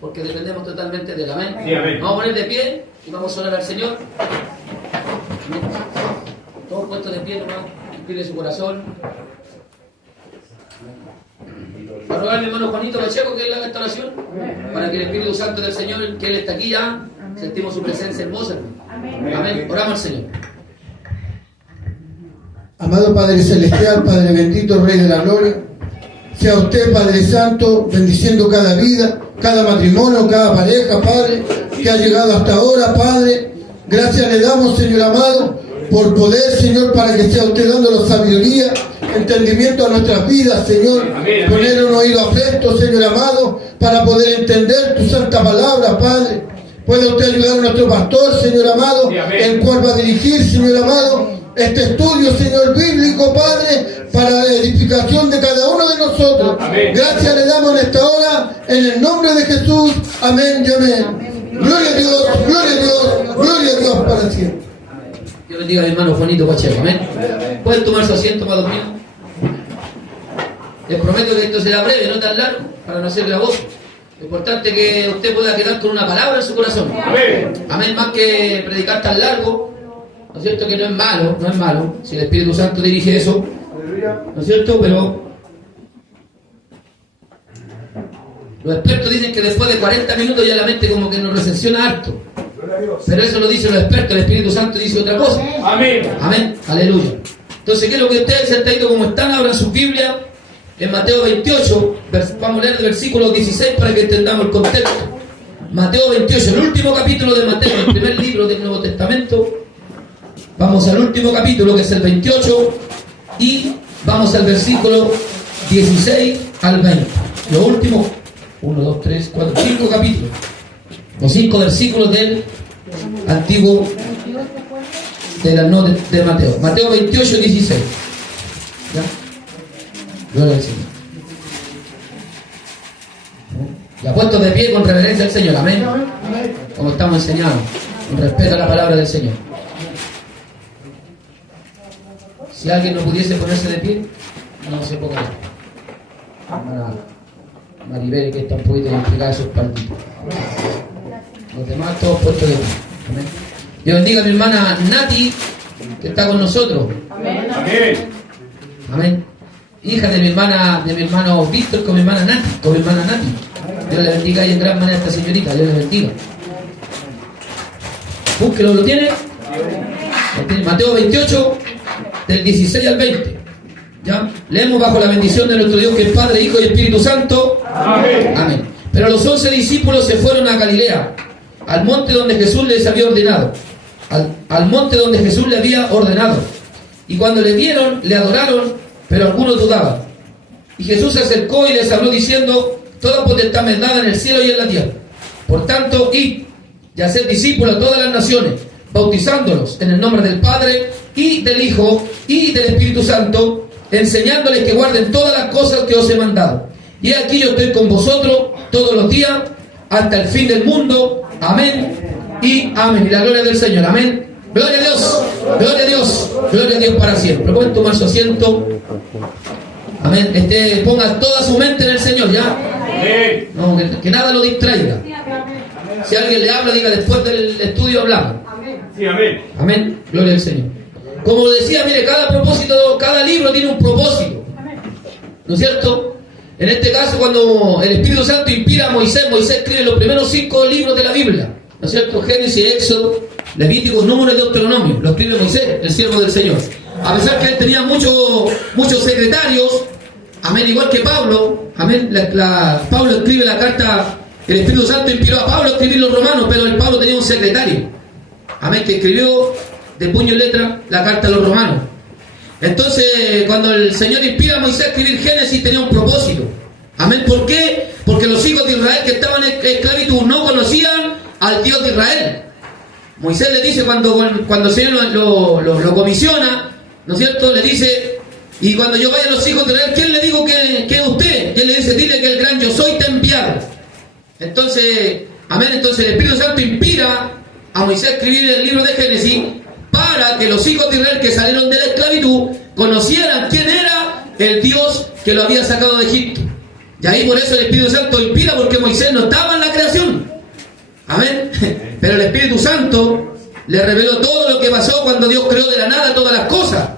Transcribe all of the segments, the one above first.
porque dependemos totalmente de él. Amén. Sí, amén. Vamos a poner de pie y vamos a orar al Señor. Amén. Todos puestos de pie, hermano. Pide su corazón. Para rogarle, hermano Juanito Pacheco, que él haga esta oración, para que el Espíritu Santo del Señor, que Él está aquí ya, sentimos su presencia hermosa. Amén. Oramos al Señor. Amado Padre Celestial, Padre bendito, Rey de la Gloria, sea usted, Padre Santo, bendiciendo cada vida, cada matrimonio, cada pareja, Padre, que ha llegado hasta ahora, Padre. Gracias le damos, Señor amado, por poder, Señor, para que sea usted dándonos sabiduría, entendimiento a nuestras vidas, Señor. Amén. Poner un oído afecto, Señor amado, para poder entender tu santa palabra, Padre. Puede usted ayudar a nuestro pastor, Señor amado, Sí, el cual va a dirigir, Señor amado, este estudio, Señor, bíblico, Padre, para la edificación de cada uno de nosotros. Amén. Gracias le damos en esta hora, en el nombre de Jesús. Amén y amén. Gloria a Dios, gloria a Dios, gloria a Dios para siempre. Dios bendiga al hermano Juanito Pacheco. Amén. Pueden tomar su asiento, amados míos. Les prometo que esto será breve, no tan largo, para no ser gravoso. Lo importante es que usted pueda quedar con una palabra en su corazón. Amén. Amén, más que predicar tan largo. ¿No es cierto? Que no es malo, no es malo. Si el Espíritu Santo dirige eso, ¿no es cierto? Pero los expertos dicen que después de 40 minutos ya la mente como que nos recepciona harto. Pero eso lo dicen los expertos, el Espíritu Santo dice otra cosa. Amén. Amén, aleluya. Entonces, ¿qué es lo que ustedes sentaditos como están? Abran su Biblia en Mateo 28, vamos a leer el versículo 16 para que entendamos el contexto. Mateo 28, el último capítulo de Mateo, el primer libro del Nuevo Testamento. Vamos al último capítulo, que es el 28, y vamos al versículo 16 al 20. Lo último, 1, 2, 3, 4, 5 capítulos. Los 5 versículos del antiguo de Mateo. Mateo 28, 16. ¿Ya? Gloria al Señor. Ya puestos de pie con reverencia al Señor. Amén. Como estamos enseñados, con respeto a la palabra del Señor. Si alguien no pudiese ponerse de pie, no se ponga de pie. Hermana Maribel, que está un poquito complicada sus partidos. Los demás todos puestos de pie. Amén. Dios bendiga a mi hermana Nati, que está con nosotros. Amén. Amén. Hija de mi hermano Víctor con mi hermana Nati. Dios le bendiga y en gran manera a esta señorita. Dios le bendiga. Búsquelo, ¿lo tiene? Mateo 28, del 16 al 20. ¿Ya? Leemos bajo la bendición de nuestro Dios, que es Padre, Hijo y Espíritu Santo. Amén. Amén. Pero los 11 discípulos se fueron a Galilea, al monte donde Jesús les había ordenado. Al monte donde Jesús le había ordenado. Y cuando le vieron, le adoraron, pero algunos dudaban. Y Jesús se acercó y les habló diciendo: toda potestad me es dada en el cielo y en la tierra. Por tanto, id y haced discípulos a todas las naciones, bautizándolos en el nombre del Padre y del Hijo y del Espíritu Santo, enseñándoles que guarden todas las cosas que os he mandado. Y aquí yo estoy con vosotros todos los días hasta el fin del mundo. Amén y amén. Y la gloria del Señor. Amén. Gloria a Dios, gloria a Dios, gloria a Dios para siempre. Pueden tomar su asiento. Amén. Ponga toda su mente en el Señor, ¿ya? Amén. No, que nada lo distraiga. Si alguien le habla, diga: después del estudio hablamos. Sí, amén. Amén. Gloria al Señor. Como decía, mire, cada libro tiene un propósito. ¿No es cierto? En este caso, cuando el Espíritu Santo inspira a Moisés escribe los primeros 5 libros de la Biblia. ¿No es cierto? Génesis, Éxodo, Levítico, Números y Deuteronomio. Lo escribe Moisés, el siervo del Señor. A pesar que él tenía muchos secretarios. Amén. Igual que Pablo. Amén. Pablo escribe la carta. El Espíritu Santo inspiró a Pablo a escribir los romanos, pero el Pablo tenía un secretario. Amén. Que escribió de puño y letra la carta a los romanos. Entonces, cuando el Señor inspira a Moisés a escribir Génesis, tenía un propósito. Amén. ¿Por qué? Porque los hijos de Israel que estaban en esclavitud no conocían al Dios de Israel. Moisés le dice cuando el Señor lo comisiona, ¿no es cierto? Le dice: y cuando yo vaya a los hijos de Israel, ¿quién le digo que es usted? Y él le dice: dile que el gran yo soy te ha enviado. Entonces, amén. Entonces el Espíritu Santo inspira a Moisés a escribir el libro de Génesis para que los hijos de Israel que salieron de la esclavitud conocieran quién era el Dios que lo había sacado de Egipto. Y ahí por eso el Espíritu Santo inspira, porque Moisés no estaba en la creación. Amén. Pero el Espíritu Santo le reveló todo lo que pasó cuando Dios creó de la nada todas las cosas.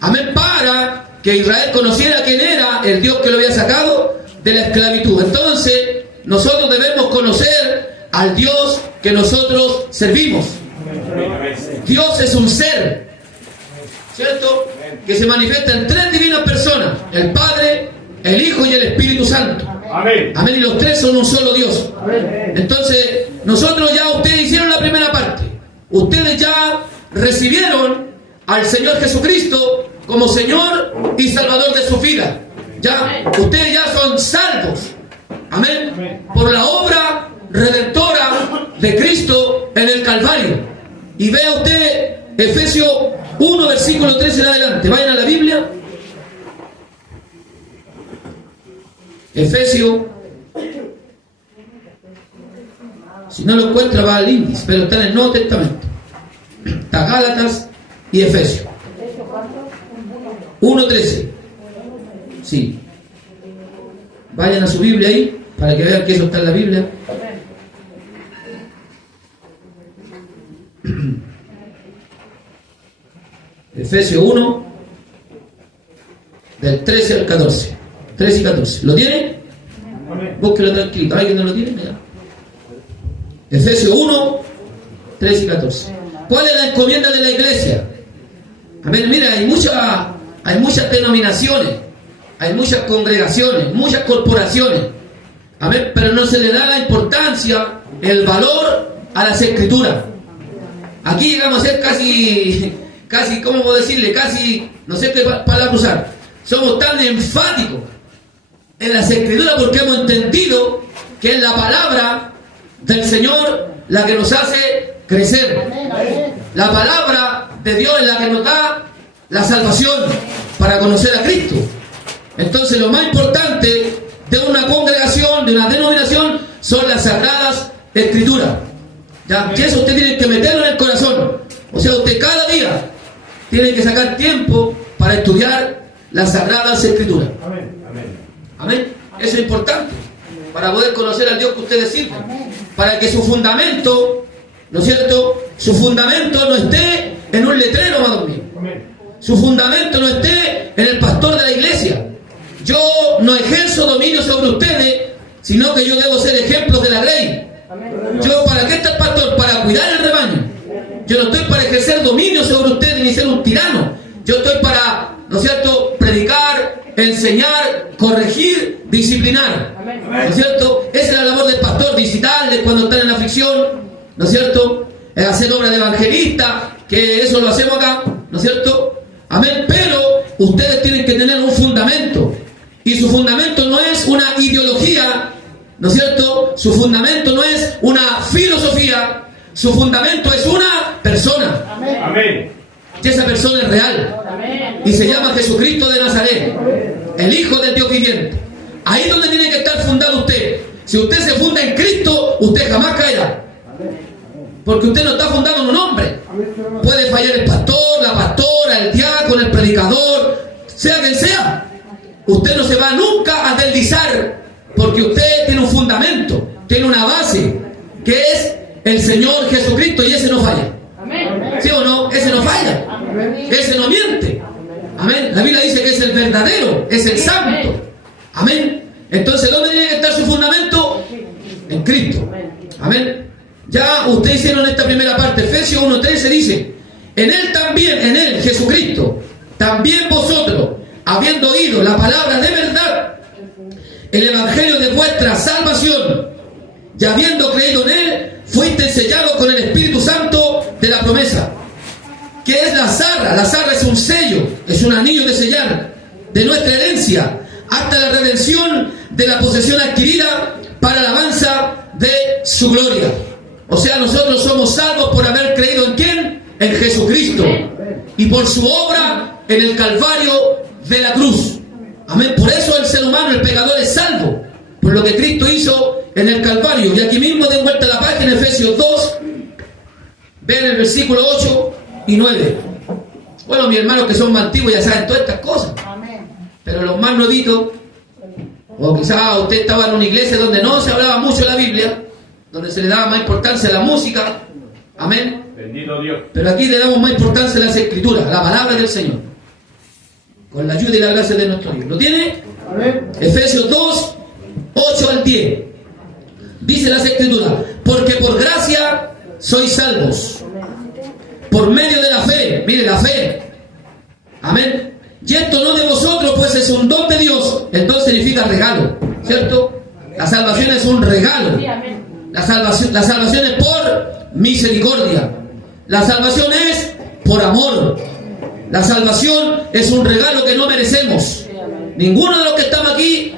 Amén. Para que Israel conociera quién era el Dios que lo había sacado de la esclavitud. Entonces, nosotros debemos conocer al Dios que nosotros servimos. Dios es un ser, ¿cierto? Que se manifiesta en tres divinas personas: el Padre, el Hijo y el Espíritu Santo. Amén. Amén. Y los tres son un solo Dios. Entonces, nosotros ya, ustedes hicieron la primera parte. Ustedes ya recibieron al Señor Jesucristo como Señor y Salvador de su vida. Ya, ustedes ya son salvos. Amén. Por la obra redentora de Cristo en el Calvario. Y vea usted Efesios 1, versículo 13 en adelante. Vayan a la Biblia. Efesios. Si no lo encuentra, va al índice, pero está en el Nuevo Testamento. Está Gálatas y Efesios. 1:13. Sí. Vayan a su Biblia ahí, para que vean que eso está en la Biblia. Efesios 1, del 13 al 14. 13 y 14. ¿Lo tiene? Búsquelo tranquilo. ¿Alguien no lo tiene? Mira. Efesios 1, 13 y 14. ¿Cuál es la encomienda de la iglesia? Amén. Mira, hay muchas denominaciones, hay muchas congregaciones, muchas corporaciones. Amén. Pero no se le da la importancia, el valor a las escrituras. Aquí llegamos a ser casi, ¿cómo puedo decirle? Casi, no sé qué palabra usar. Somos tan enfáticos en las escrituras porque hemos entendido que es la palabra del Señor la que nos hace crecer. La palabra de Dios es la que nos da la salvación para conocer a Cristo. Entonces, lo más importante de una congregación, de una denominación, son las sagradas escrituras. ¿Ya? Y eso usted tiene que meterlo en el corazón. O sea, usted cada día tiene que sacar tiempo para estudiar las sagradas escrituras. Amén. Eso es importante para poder conocer al Dios que ustedes sirven. Para que su fundamento, ¿no es cierto? Su fundamento no esté en un letrero, amados míos. Su fundamento no esté en el pastor de la iglesia. Yo no ejerzo dominio sobre ustedes, sino que yo debo ser ejemplo de la ley. Yo, ¿para qué está el pastor? Para cuidar el rebaño. Yo no estoy para ejercer dominio sobre ustedes ni ser un tirano. Yo estoy para, ¿no es cierto?, predicar, enseñar, corregir, disciplinar. ¿No es cierto? Esa es la labor del pastor, visitarles cuando están en aflicción, ¿no es cierto? Hacer obra de evangelista, que eso lo hacemos acá, ¿no es cierto? Amén. Pero ustedes tienen que tener un fundamento. Y su fundamento no es una ideología, ¿no es cierto? Su fundamento no es una filosofía. Su fundamento es una persona. Amén. Y esa persona es real. Y se llama Jesucristo de Nazaret, el Hijo del Dios viviente. Ahí es donde tiene que estar fundado usted. Si usted se funda en Cristo, usted jamás caerá. Porque usted no está fundado en un hombre. Puede fallar el pastor, la pastora, el diácono, el predicador, sea quien sea. Usted no se va nunca a deslizar, porque usted tiene un fundamento, tiene una base, que es el Señor Jesucristo, y ese no falla. ¿Sí o no? Ese no falla. Ese no miente. Amén. La Biblia dice que es el verdadero, es el santo. Amén. Entonces, ¿dónde tiene que estar su fundamento? En Cristo. Amén. Ya ustedes hicieron esta primera parte. Efesios 1:13 dice: en Él también, en Él, Jesucristo, también vosotros, habiendo oído la palabra de verdad, el evangelio de vuestra salvación, y habiendo creído en Él, fuiste sellados con el Espíritu Santo de la promesa. ¿Qué es la zarra? La zarra es un sello, es un anillo de sellar de nuestra herencia hasta la redención de la posesión adquirida para la alabanza de su gloria. O sea, nosotros somos salvos por haber creído ¿en quién? En Jesucristo, y por su obra en el Calvario de la cruz. Amén. Por eso el ser humano, el pecador, es salvo por lo que Cristo hizo en el Calvario. Y aquí mismo, de vuelta a la página, Efesios 2, vean el versículo 8 y 9. Bueno, mis hermanos que son más antiguos ya saben todas estas cosas. Pero los más nuevitos, o quizás usted estaba en una iglesia donde no se hablaba mucho de la Biblia, donde se le daba más importancia a la música. Amén. Bendito Dios. Pero aquí le damos más importancia a las escrituras, a la palabra del Señor. Con la ayuda y la gracia de nuestro Dios. ¿Lo tiene? Amén. Efesios 2, 8 al 10. Dice las escrituras: porque por gracia sois salvos, por medio de la fe. Mire, la fe. Amén. Y esto no de vosotros, pues es un don de Dios. Entonces significa regalo, ¿cierto? La salvación es un regalo. La salvación es por misericordia. La salvación es por amor. La salvación es un regalo que no merecemos. Ninguno de los que estamos aquí,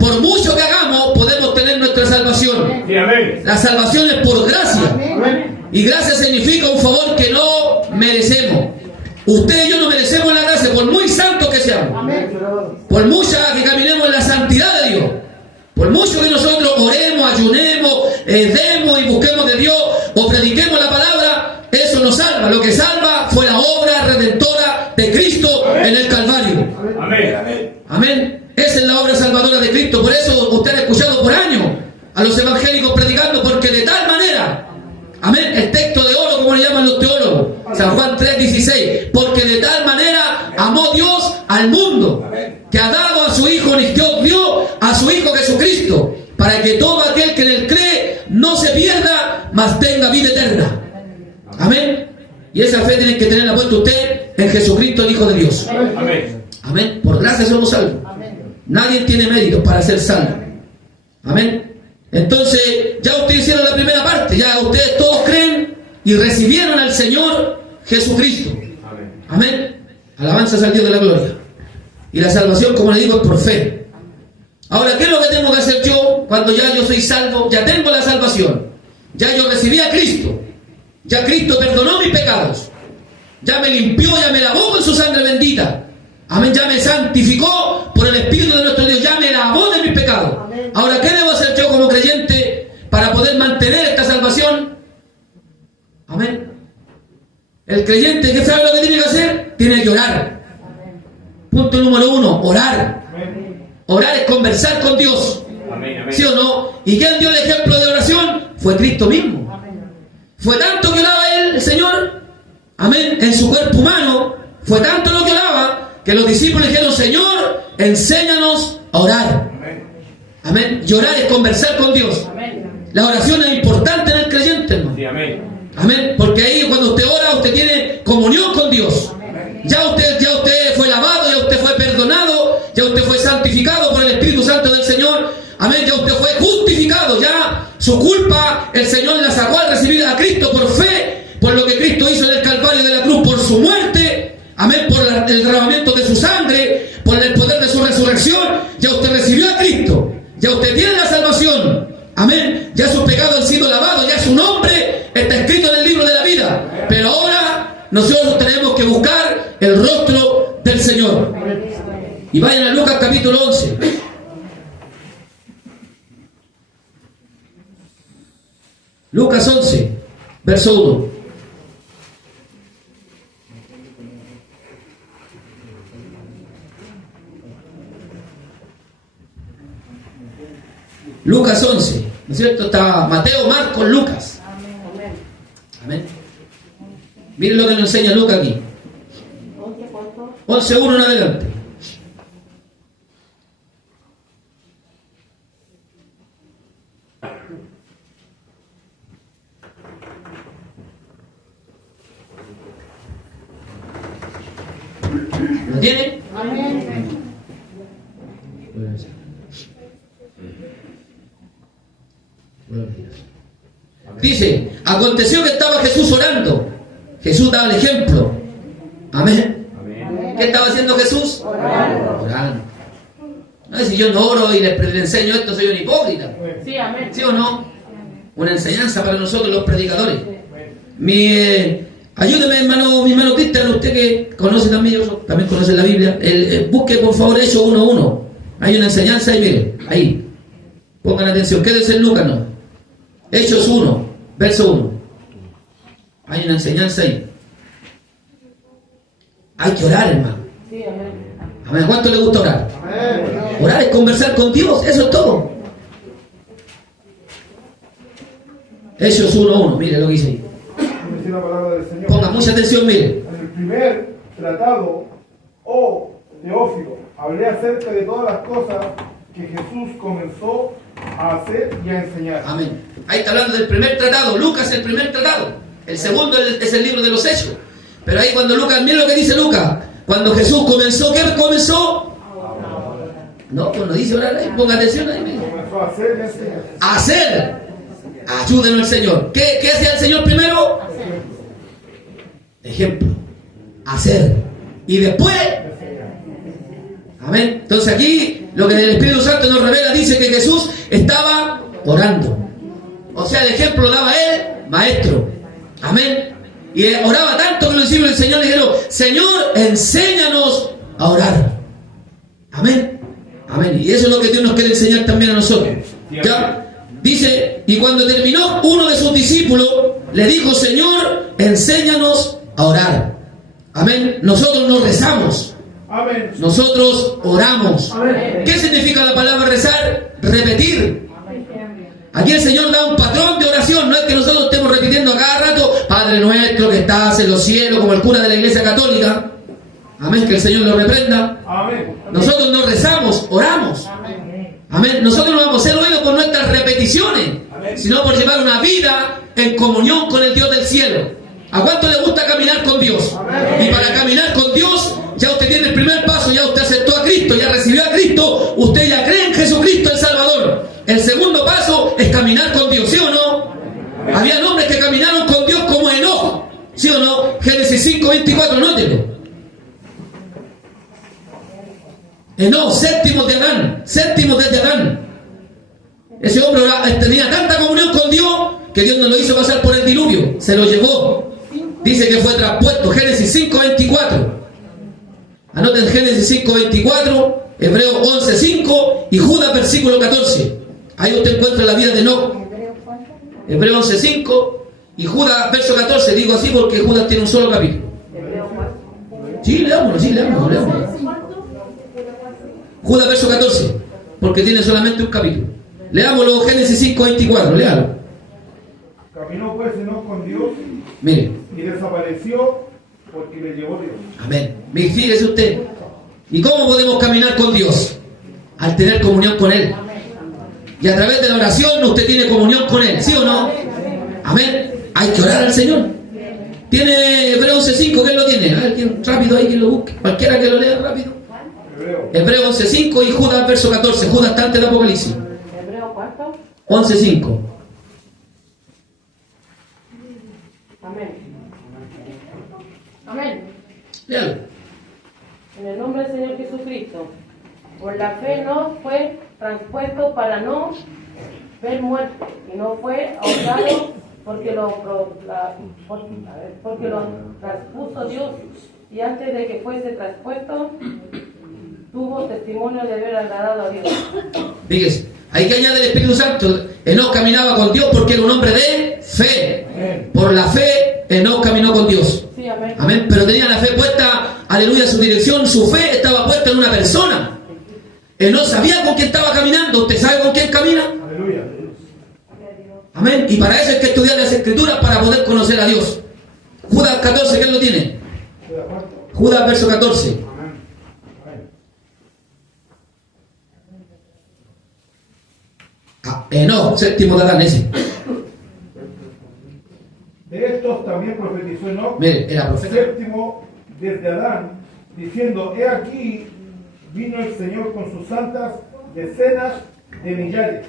por mucho que hagamos, podemos tener nuestra salvación. Sí, amén. La salvación es por gracia. Y gracia significa un favor que no merecemos. Usted y yo no merecemos la gracia, por muy santos que seamos. Por mucha que caminemos en la santidad de Dios. Por mucho que nosotros oremos, ayunemos, demos y busquemos de Dios, o prediquemos la palabra, eso nos salva. Lo que salva fue la obra redentora de Cristo en el Calvario. Amén. Amén. Esa es la obra salvadora de Cristo. Por eso usted ha escuchado por años a los evangélicos predicando, porque de tal manera, amén, el texto de oro, como le llaman los teólogos, San Juan 3:16, porque de tal manera amó Dios al mundo, que ha dado a su Hijo, Dios dio a su Hijo Jesucristo, para que todo aquel que en él cree no se pierda, mas tenga vida eterna. Amén. Y esa fe tiene que tenerla puesta usted en Jesucristo, el Hijo de Dios. Amén. Amén. Por gracia somos salvos. Nadie tiene méritos para ser salvo. Amén. Entonces, ya ustedes hicieron la primera parte. Ya ustedes todos creen y recibieron al Señor Jesucristo. Amén. Amén. Alabanzas al Dios de la gloria. Y la salvación, como le digo, es por fe. Ahora, ¿qué es lo que tengo que hacer yo cuando ya yo soy salvo? Ya tengo la salvación. Ya yo recibí a Cristo. Ya Cristo perdonó mis pecados. Ya me limpió, ya me lavó con su sangre bendita. Amén. Ya me santificó por el Espíritu de nuestro Dios. Ya me lavó de mis pecados. Ahora, ¿qué debo hacer yo como creyente para poder mantener esta salvación? Amén. El creyente, ¿qué sabe lo que tiene que hacer? Tiene que orar. Punto número 1, orar. Orar es conversar con Dios. Amén. ¿Sí o no? ¿Y quién dio el ejemplo de oración? Fue Cristo mismo. Fue tanto que oraba él, el Señor, amén, en su cuerpo humano. Fue tanto lo que oraba que los discípulos dijeron: Señor, enséñanos a orar. Amén. Y orar es conversar con Dios. La oración es importante en el creyente, hermano. Sí, amén. Amén. Porque ahí cuando usted ora, usted tiene comunión con Dios. Ya usted fue lavado, ya usted fue perdonado, ya usted fue santificado por el Espíritu Santo del Señor. Amén. Ya usted fue justificado. Ya su culpa el Señor la sacó al recibir a Cristo por fe, por lo que Cristo hizo en el Calvario de la cruz, por su muerte. Amén. Por el derramamiento de su sangre, por el poder de su resurrección. Ya usted recibió a Cristo. Ya usted tiene la salvación. Amén. Ya sus pecados han sido lavados. Ya su nombre está escrito en el libro de la vida. Pero ahora nosotros tenemos que buscar el rostro del Señor. Y vayan a Lucas capítulo 11. Lucas 11, verso 1. Lucas 11, ¿no es cierto? Está Mateo, Marcos, Lucas. Amén. Miren lo que nos enseña Lucas aquí. 11:1 en adelante. ¿Lo tiene? Amén. Dice: aconteció que estaba Jesús orando. Jesús daba el ejemplo. Amén. Amén. ¿Qué estaba haciendo Jesús? Orando. No es si yo no oro y le enseño esto, soy un hipócrita. Sí, amén. ¿Sí o no? Una enseñanza para nosotros los predicadores. Ayúdeme, mi hermano Cristian, usted que conoce también conoce la Biblia. Busque por favor Hechos 1:1. Hay una enseñanza ahí, mire, ahí. Pongan atención, quédese en Lucas, no. Hechos 1, verso 1. Hay una enseñanza ahí. Hay que orar, hermano. Sí, amén. Amén. ¿Cuánto le gusta orar? Orar es conversar con Dios, eso es todo. Hechos 1:1, mire lo que dice ahí. Dice la palabra del Señor. Ponga mucha atención, mire. En el primer tratado, oh Teófilo, hablé acerca de todas las cosas que Jesús comenzó a hacer y a enseñar. Amén. Ahí está hablando del primer tratado. Lucas es el primer tratado. El segundo es el libro de los Hechos. Pero ahí cuando Lucas, mire lo que dice Lucas. Cuando Jesús comenzó, ¿qué comenzó? No, pues no dice orar ahí. Ponga atención ahí. Mire. Comenzó a hacer y a enseñar. Hacer. Ayúdenos el Señor. ¿Qué hacía el Señor primero? Ejemplo. Hacer. Y después. Amén. Entonces aquí lo que el Espíritu Santo nos revela dice que Jesús estaba orando. O sea, el ejemplo lo daba él, maestro. Amén. Y oraba tanto que los discípulos del Señor le dijeron: Señor, enséñanos a orar. Amén. Amén. Y eso es lo que Dios nos quiere enseñar también a nosotros. ¿Ya? Dice, y cuando terminó, uno de sus discípulos le dijo: Señor, enséñanos a orar. Amén. Nosotros no rezamos. Amén. Nosotros oramos. Amén. ¿Qué significa la palabra rezar? Repetir. Aquí el Señor da un patrón de oración. No es que nosotros estemos repitiendo a cada rato: Padre nuestro que estás en los cielos, como el cura de la Iglesia Católica. Amén, que el Señor lo reprenda. Amén. Nosotros no rezamos, oramos. Amén. Nosotros no vamos a ser oídos por nuestras repeticiones, sino por llevar una vida en comunión con el Dios del cielo. ¿A cuánto le gusta caminar con Dios? Y para caminar con Dios, ya usted tiene el primer paso, ya usted aceptó a Cristo, ya recibió a Cristo, usted ya cree en Jesucristo el Salvador. El segundo paso es caminar con Dios, ¿sí o no? Había hombres que caminaron con Dios como Enoc, ¿sí o no? Génesis 5:24, nótelo. Enoc, séptimo de Adán. Ese hombre tenía tanta comunión con Dios que Dios no lo hizo pasar por el diluvio, se lo llevó. Dice que fue traspuesto. Génesis 5:24. Anoten Génesis 5:24, Hebreos 11:5 y Judas versículo 14. Ahí usted encuentra la vida de Enoc. Hebreos 11:5 y Judas verso 14. Digo así porque Judas tiene un solo capítulo. Sí, leámoslo. Judas verso 14, porque tiene solamente un capítulo. Leámoslo, Génesis 5:24, léalo. Caminó pues Enoc con Dios Mire. y desapareció porque le llevó Dios. Amén. Fíjese usted. ¿Y cómo podemos caminar con Dios? Al tener comunión con Él. Y a través de la oración usted tiene comunión con Él, ¿sí o no? Amén. Hay que orar al Señor. Tiene Hebreos 11:5, ¿quién lo tiene? A ver, rápido ahí, quien lo busque. Cualquiera que lo lea rápido. Hebreos 11:5 y Judas verso 14. Judas está antes del Apocalipsis. ¿Hebreo cuánto? 11:5. Amén. Amén. Léalo. En el nombre del Señor Jesucristo, por la fe no fue transpuesto para no ver muerte, y no fue ahogado porque lo transpuso Dios, y antes de que fuese transpuesto, tuvo testimonio de haber agradado a Dios. Fíjese, hay que añadir el Espíritu Santo. Enoc caminaba con Dios porque era un hombre de fe. Por la fe, Enoc caminó con Dios. Sí, amén. Amén. Pero tenía la fe puesta, aleluya, su dirección, su fe estaba puesta en una persona. Enoc sabía con quién estaba caminando. ¿Usted sabe con quién camina? Aleluya. Amén. Y para eso hay que estudiar las Escrituras para poder conocer a Dios. Judas 14, ¿quién lo tiene? Judas verso 14. Enoc, séptimo de Adán, ese. De estos también profetizó Enoc, Mire, era profeta. séptimo desde Adán, diciendo: he aquí, vino el Señor con sus santas decenas de millares.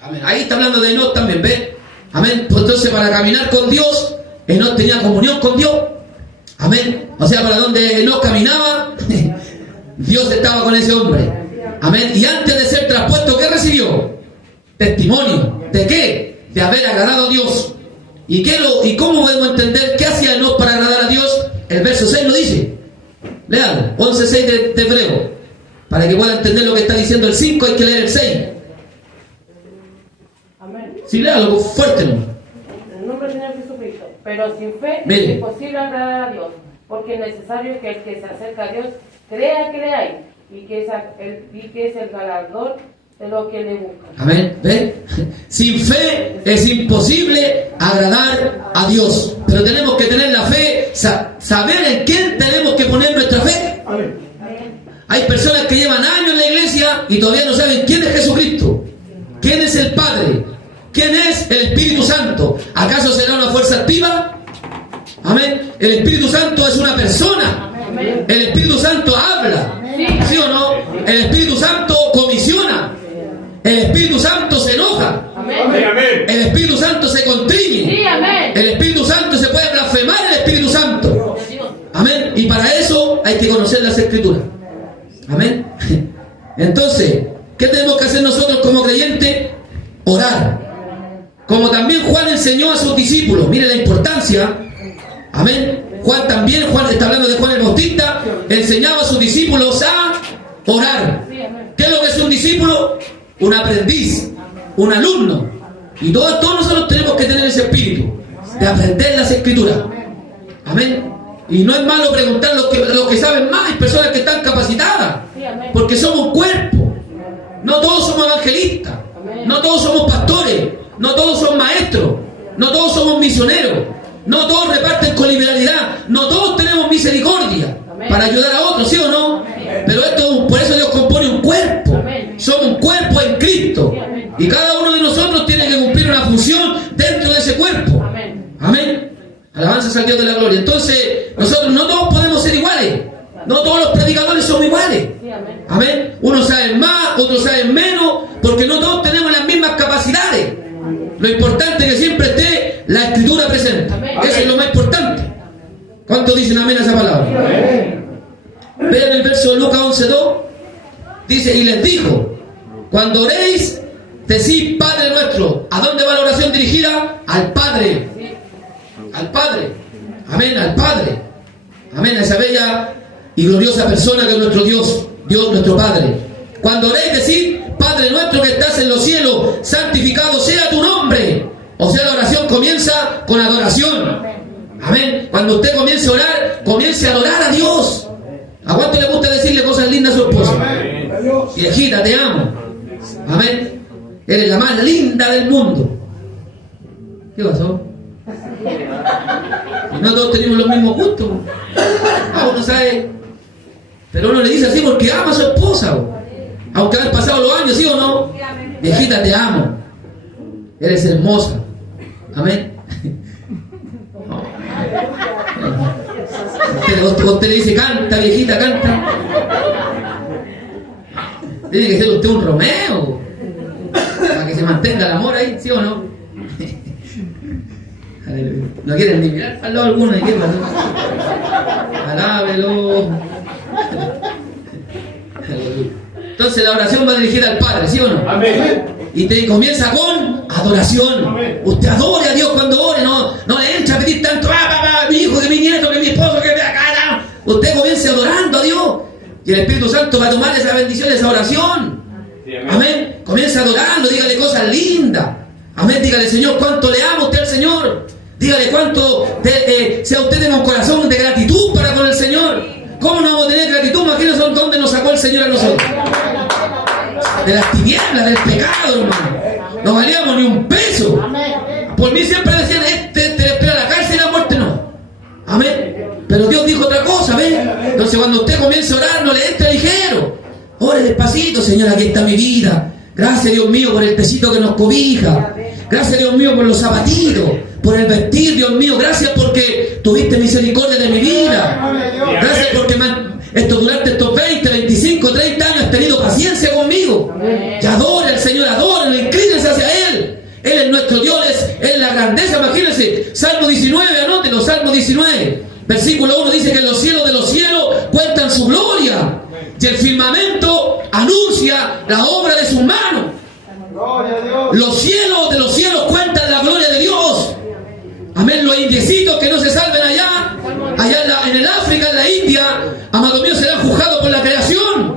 Amén. Ahí está hablando de Enoc también, ¿ve? Amén. Pues entonces para caminar con Dios, Enoc tenía comunión con Dios. Amén. O sea, para donde Enoc caminaba, Dios estaba con ese hombre. Amén. Y antes de ser traspuesto, ¿qué recibió? Testimonio. ¿De qué? De haber agradado a Dios. ¿Y cómo podemos entender qué hacía Enoc para agradar a Dios? El verso 6 lo dice. Léalo, 11:6 de Hebreo. Para que pueda entender lo que está diciendo el 5, hay que leer el 6. Amén. Sí, léalo fuerte, ¿no? En el nombre del Señor Jesucristo. Pero sin fe Mire. es imposible agradar a Dios, porque es necesario que el que se acerca a Dios crea que le hay y que es el galardón de los que le buscan. Amén. ¿Ven? Sin fe es imposible agradar a Dios. Pero tenemos que tener la fe, saber en quién tenemos que poner nuestra fe. Hay personas que llevan años en la iglesia y todavía no saben quién es Jesucristo, quién es el Padre, quién es el Espíritu Santo. ¿Acaso será una fuerza activa? Amén. El Espíritu Santo es una persona. Amén. El Espíritu Santo habla. ¿Sí o no? El Espíritu Santo comisiona. El Espíritu Santo se enoja. Amén. Amén. El Espíritu Santo se contriñe. Sí, amén. El Espíritu Santo se puede blasfemar el Espíritu Santo. Amén. Y para eso hay que conocer las Escrituras. Amén. Entonces, ¿qué tenemos que hacer nosotros como creyentes? Orar. Como también Juan enseñó a sus discípulos. Mire la importancia. Amén. Juan está hablando de Juan el Bautista, enseñaba a sus discípulos a orar. ¿Qué es lo que es un discípulo? Un aprendiz, un alumno. Y todos nosotros tenemos que tener ese espíritu de aprender las Escrituras. Amén. Y no es malo preguntar a los que saben más. Hay personas que están capacitadas, porque somos un cuerpo. No todos somos evangelistas, no todos somos pastores, no todos son maestros, no todos somos misioneros, no todos reparten con liberalidad, no todos tenemos misericordia para ayudar a otros, ¿sí o no? Pero por eso Dios compone un cuerpo. Somos un cuerpo en Cristo, y cada uno de nosotros tiene que cumplir una función dentro de ese cuerpo. Amén. Alabanzas al Dios de la gloria. Entonces, nosotros no todos podemos ser iguales. No todos los predicadores son iguales. Amén. Unos saben más, otros saben menos, porque no todos tenemos las mismas capacidades. Lo importante es que siempre esté la Escritura presente. Eso es lo más importante. ¿Cuántos dicen amén a esa palabra? Vean el verso de Lucas 11:2. Dice, y les dijo, cuando oréis, decid Padre nuestro. ¿A dónde va la oración dirigida? Al Padre. Al Padre. Amén, al Padre. Amén, a esa bella y gloriosa persona que es nuestro Dios, Dios nuestro Padre. Cuando oréis, decid, Padre nuestro que estás en los cielos, santificado sea tu nombre. O sea, la oración comienza con adoración. Amén. Cuando usted comience a orar, comience a adorar a Dios. ¿A cuánto le gusta decirle cosas lindas a su esposa? Viejita, te amo. Amén. Eres la más linda del mundo. ¿Qué pasó? No todos tenemos los mismos gustos. Uno sabe. Pero uno le dice así porque ama a su esposa. Aunque han pasado los años, ¿sí o no? Viejita, te amo. Eres hermosa. Amén. Usted le dice, canta, viejita, canta. Tiene que ser usted un Romeo. Para que se mantenga el amor ahí, ¿sí o no? No quieren ni mirar al lado alguno, ¿de qué pasó? Alábelo. Entonces la oración va dirigida al Padre, ¿sí o no? Amén. Y te comienza con adoración. Amén. Usted adore a Dios cuando ore, no le entra a pedir tanto, mi hijo, que mi nieto, que mi esposo, que me acá. Usted comience adorando a Dios. Y el Espíritu Santo va a tomar esa bendición, esa oración. Sí, amén. Amén. Comienza adorando, dígale cosas lindas. Amén. Dígale, Señor, cuánto le ama usted al Señor. Dígale cuánto sea usted en un corazón de gratitud para con el Señor. ¿Cómo no vamos a tener gratitud? Imagínense dónde nos sacó el Señor a nosotros. De las tinieblas, del pecado, hermano. No valíamos ni un peso. Por mí siempre decían, te espera la cárcel y la muerte no. Amén. Pero Dios dijo otra cosa, ¿ven? Entonces cuando usted comience a orar, no le entre ligero. Ore despacito, Señor, aquí está mi vida. Gracias, Dios mío, por el techito que nos cobija. Gracias, Dios mío, por los zapatitos, por el vestir, Dios mío. Gracias porque tuviste misericordia de mi vida. Gracias porque durante estos 20, 25, 30 años has tenido paciencia conmigo. Y adore al Señor, adórenlo, inclínense hacia Él. Él es nuestro Dios, Él es la grandeza. Imagínense, Salmo 19, anótenlo, Salmo 19. Versículo 1 dice que los cielos de los cielos cuentan su gloria. Y el firmamento anuncia la obra de sus manos. Los cielos de los cielos cuentan la gloria de Dios. Amén. Los indiecitos que no se salven allá en el África, en la India, amado mío, serán juzgados por la creación.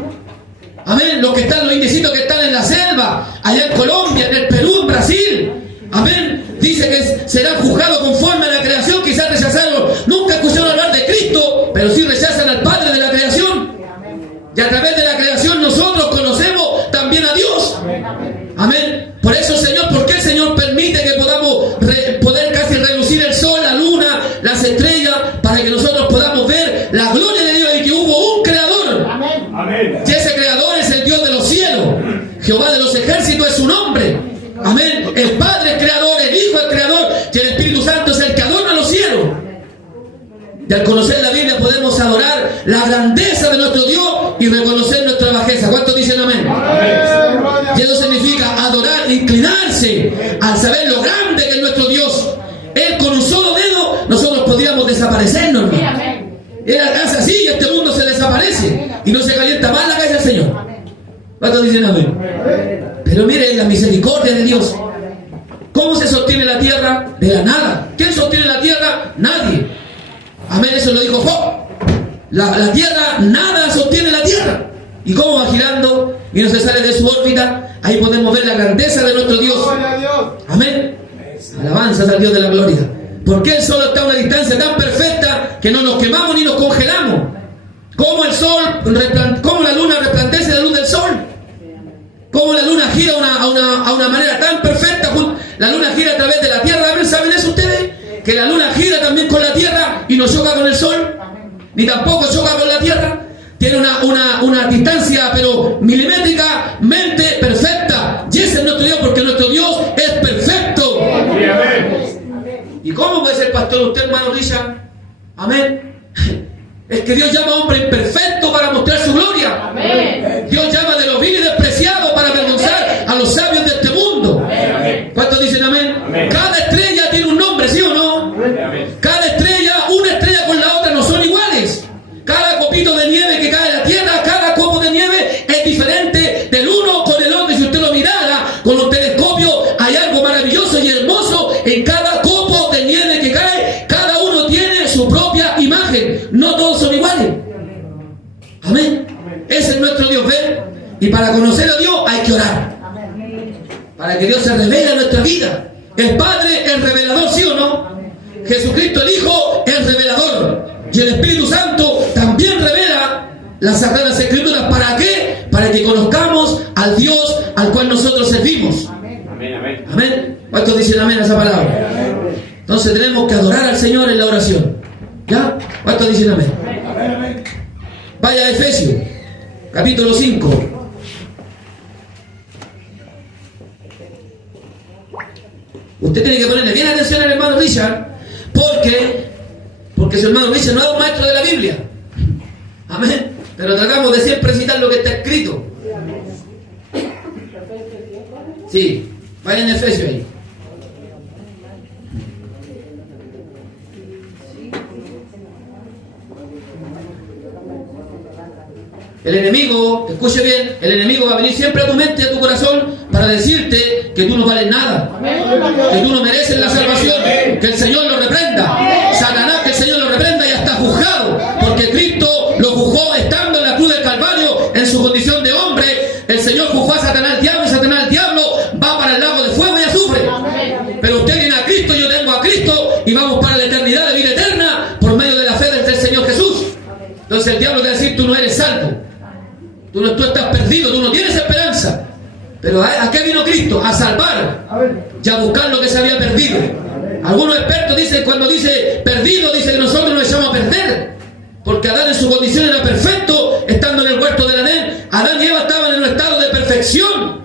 Amén. Los indiecitos que están en la selva, allá en Colombia, en el Perú, en Brasil. Amén. Dice que serán juzgados conforme a la creación. Quizás rechazaron, nunca escucharon hablar de Cristo, pero sí rechazan al Padre de la creación. Y a través de la creación nosotros conocemos también a Dios. Y al conocer la Biblia podemos adorar la grandeza de nuestro Dios y reconocer nuestra bajeza. ¿Cuántos dicen amén? Y eso significa adorar, inclinarse al saber lo grande que es nuestro Dios. Él con un solo dedo nosotros podríamos desaparecernos, hermano. Él hace así y este mundo se desaparece y no se calienta más la calle del Señor. ¿Cuántos dicen amén? Pero miren la misericordia de Dios. ¿Cómo se sostiene la tierra? De la nada. ¿Quién sostiene la tierra? Nadie. Amén, eso lo dijo Job. La tierra, nada sostiene la tierra. ¿Y cómo va girando y no se sale de su órbita? Ahí podemos ver la grandeza de nuestro Dios. Amén. Alabanzas al Dios de la gloria. Porque Él solo está a una distancia tan perfecta que no nos quemamos ni nos congelamos. Como el sol, como la luna resplandece la luz del sol. Como la luna gira a una manera tan perfecta. La luna gira a través de la tierra. ¿Saben eso ustedes? Que la luna gira también con la tierra y no choca con el sol. Ni tampoco choca con la tierra. Tiene una distancia, pero milimétricamente perfecta. Y ese es nuestro Dios, porque nuestro Dios es perfecto. ¿Y cómo puede ser pastor usted, hermano Richard? Amén. Es que Dios llama a hombre imperfecto para mostrar su gloria. Amén. Dios llama de los vil y despreciados para avergonzar a los sabios de este mundo. ¿Cuántos dicen amén? Amén. Cada estrella tiene un nombre, ¿sí o no? Amén. Cada estrella, una estrella con la otra no son iguales. Cada copito de nieve que cae en la tierra, cada copo de nieve es diferente del uno con el otro. Y si usted lo mirara con un telescopio, hay algo maravilloso y hermoso en cada copo de nieve que cae. Cada uno tiene su propia imagen. No todos son iguales. Amén. Ese es nuestro Dios, ¿ven? Y para conocer a Dios hay que orar. Para que Dios se revele en nuestra vida. El Padre es revelador, ¿sí o no? Jesucristo el Hijo es revelador. Y el Espíritu Santo también revela las Sagradas Escrituras. ¿Para qué? Para que conozcamos al Dios al cual nosotros servimos. Amén, amén. Amén. ¿Cuántos dicen amén a esa palabra? Entonces tenemos que adorar al Señor en la oración. ¿Ya? ¿Cuántos dicen amén? Vaya a Efesios, capítulo 5. Usted tiene que ponerle bien atención al hermano Richard, porque su hermano Richard no es un maestro de la Biblia. Amén. Pero tratamos de siempre citar lo que está escrito. Sí, vayan a Efesios ahí. El enemigo, escuche bien, el enemigo va a venir siempre a tu mente y a tu corazón para decirte que tú no vales nada, que tú no mereces la salvación, que el Señor lo reprenda. Satanás, que el Señor lo reprenda, ya está juzgado, porque Cristo lo juzgó estando en la cruz del Calvario en su condición de hombre. El Señor juzgó a Satanás al diablo, y Satanás al diablo va para el lago de fuego y azufre. Pero usted tiene a Cristo, yo tengo a Cristo, y vamos para la eternidad de vida eterna por medio de la fe del Señor Jesús. Entonces el diablo te va a decir: tú no eres salvo. Tú estás perdido, tú no tienes esperanza. Pero ¿a qué vino Cristo? A salvar y a buscar lo que se había perdido. Algunos expertos dicen, cuando dice perdido, dicen que nosotros nos echamos a perder. Porque Adán en su condición era perfecto, estando en el huerto del Edén. Adán y Eva estaban en un estado de perfección.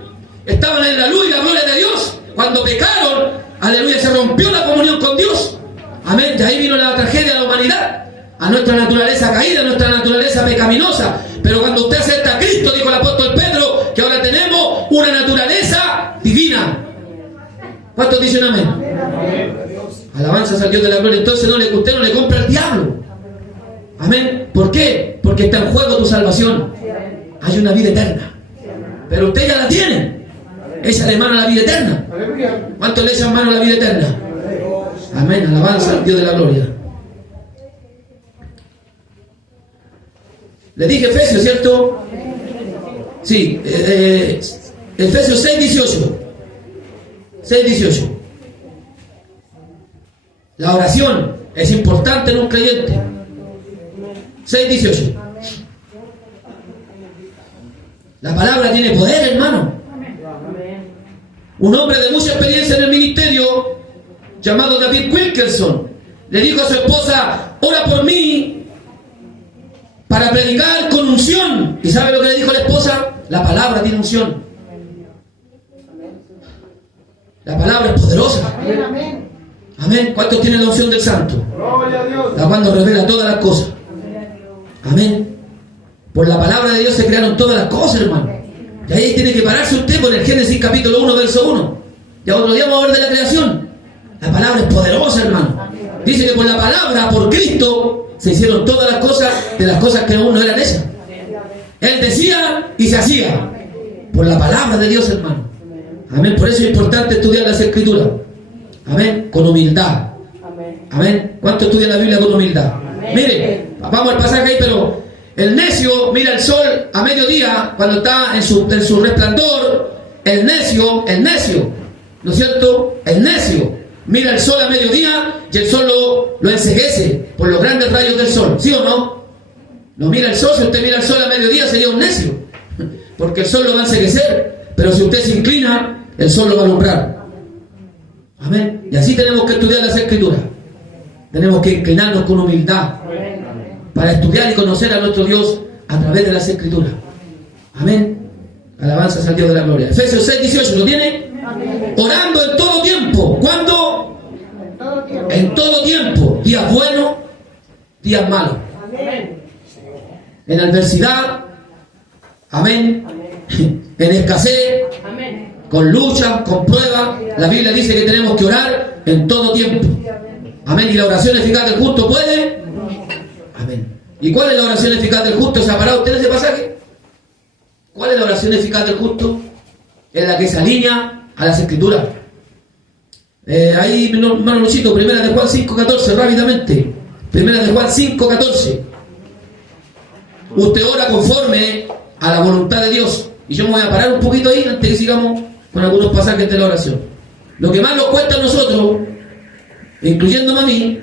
Estaban en la luz y la gloria de Dios. Cuando pecaron, aleluya, se rompió la comunión con Dios. Amén. Y ahí vino la tragedia de la humanidad. A nuestra naturaleza caída, a nuestra naturaleza pecaminosa. Pero cuando usted acepta a Cristo, dijo el apóstol Pedro, que ahora tenemos una naturaleza divina. ¿Cuántos dicen amén? Alabanzas al Dios de la gloria. Entonces usted no le compra al diablo. Amén. ¿Por qué? Porque está en juego tu salvación. Hay una vida eterna. Pero usted ya la tiene. Échale mano a la vida eterna. ¿Cuántos le echan mano a la vida eterna? Amén. Alabanza al Dios de la gloria. Le dije Efesios, ¿cierto? Sí, Efesios 6:18. 6:18. La oración es importante en un creyente. 6:18. La palabra tiene poder, hermano. Un hombre de mucha experiencia en el ministerio, llamado David Wilkerson, le dijo a su esposa: ora por mí para predicar con unción. ¿Y sabe lo que le dijo la esposa? La palabra tiene unción. La palabra es poderosa. Amén. ¿Cuántos tienen la unción del Santo? Gloria a Dios. La cual nos revela todas las cosas. Amén. Por la palabra de Dios se crearon todas las cosas, hermano. Y ahí tiene que pararse usted por el Génesis capítulo 1, verso 1. Ya otro día vamos a ver de la creación. La palabra es poderosa, hermano. Dice que por la palabra, por Cristo, se hicieron todas las cosas de las cosas que aún no eran hechas. Él decía y se hacía. Por la palabra de Dios, hermano. Amén. Por eso es importante estudiar las Escrituras. Amén. Con humildad. Amén. ¿Cuánto estudia la Biblia con humildad? Mire, vamos al pasaje ahí, pero el necio mira el sol a mediodía cuando está en su resplandor. El necio, ¿no es cierto? El necio mira el sol a mediodía y el sol lo enceguece por los grandes rayos del sol. ¿Sí o no? No mira el sol. Si usted mira el sol a mediodía sería un necio, porque el sol lo va a enceguecer. Pero si usted se inclina, el sol lo va a alumbrar. Amén. Y así tenemos que estudiar las Escrituras. Tenemos que inclinarnos con humildad para estudiar y conocer a nuestro Dios a través de las Escrituras. Amén. Alabanzas al Dios de la gloria. Efesios 6, 18, ¿lo tiene? Orando en todo tiempo. ¿Cuándo? En todo tiempo. Días buenos, días malos. En adversidad. Amén. En escasez. Con lucha, con prueba. La Biblia dice que tenemos que orar en todo tiempo. Amén. ¿Y la oración eficaz del justo puede? Amén. ¿Y cuál es la oración eficaz del justo? ¿Se ha parado usted en ese pasaje? ¿Cuál es la oración eficaz del justo? Es la que se alinea a las Escrituras. Ahí, hermano Luchito, primera de Juan 5:14, rápidamente. Primera de Juan 5:14. Usted ora conforme a la voluntad de Dios. Y yo me voy a parar un poquito ahí antes que sigamos con algunos pasajes de la oración. Lo que más nos cuesta a nosotros, incluyéndome a mí,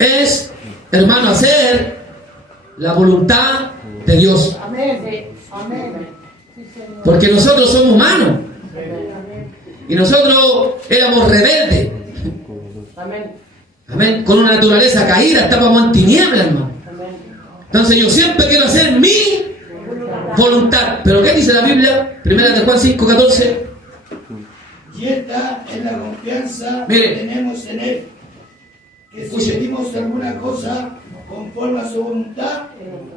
es, hermano, hacer la voluntad de Dios. Porque nosotros somos humanos. Y nosotros éramos rebeldes. Amén. Con una naturaleza caída, estábamos en tinieblas, hermano. Entonces yo siempre quiero hacer mi voluntad. ¿Pero qué dice la Biblia? Primera de Juan 5:14. Y esta es la confianza Mire. que tenemos en Él, que si Escuche. pedimos alguna cosa conforme a su voluntad,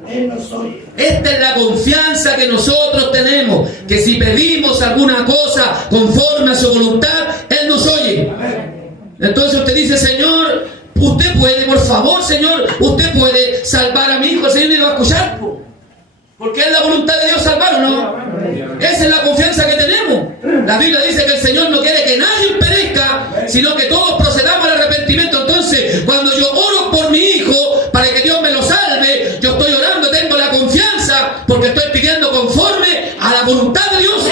Él nos oye. Esta es la confianza que nosotros tenemos, que si pedimos alguna cosa conforme a su voluntad, Él nos oye. Entonces usted dice, Señor, usted puede, por favor, Señor, usted puede salvar a mi hijo. El Señor le va a escuchar, porque es la voluntad de Dios salvar, ¿o no? Esa es la confianza que tenemos. La Biblia dice que el Señor no quiere que nadie perezca, sino que todos procedamos al arrepentimiento. Entonces, cuando yo oro por mi hijo para que Dios me lo salve, yo estoy orando, tengo la confianza, porque estoy pidiendo conforme a la voluntad de Dios.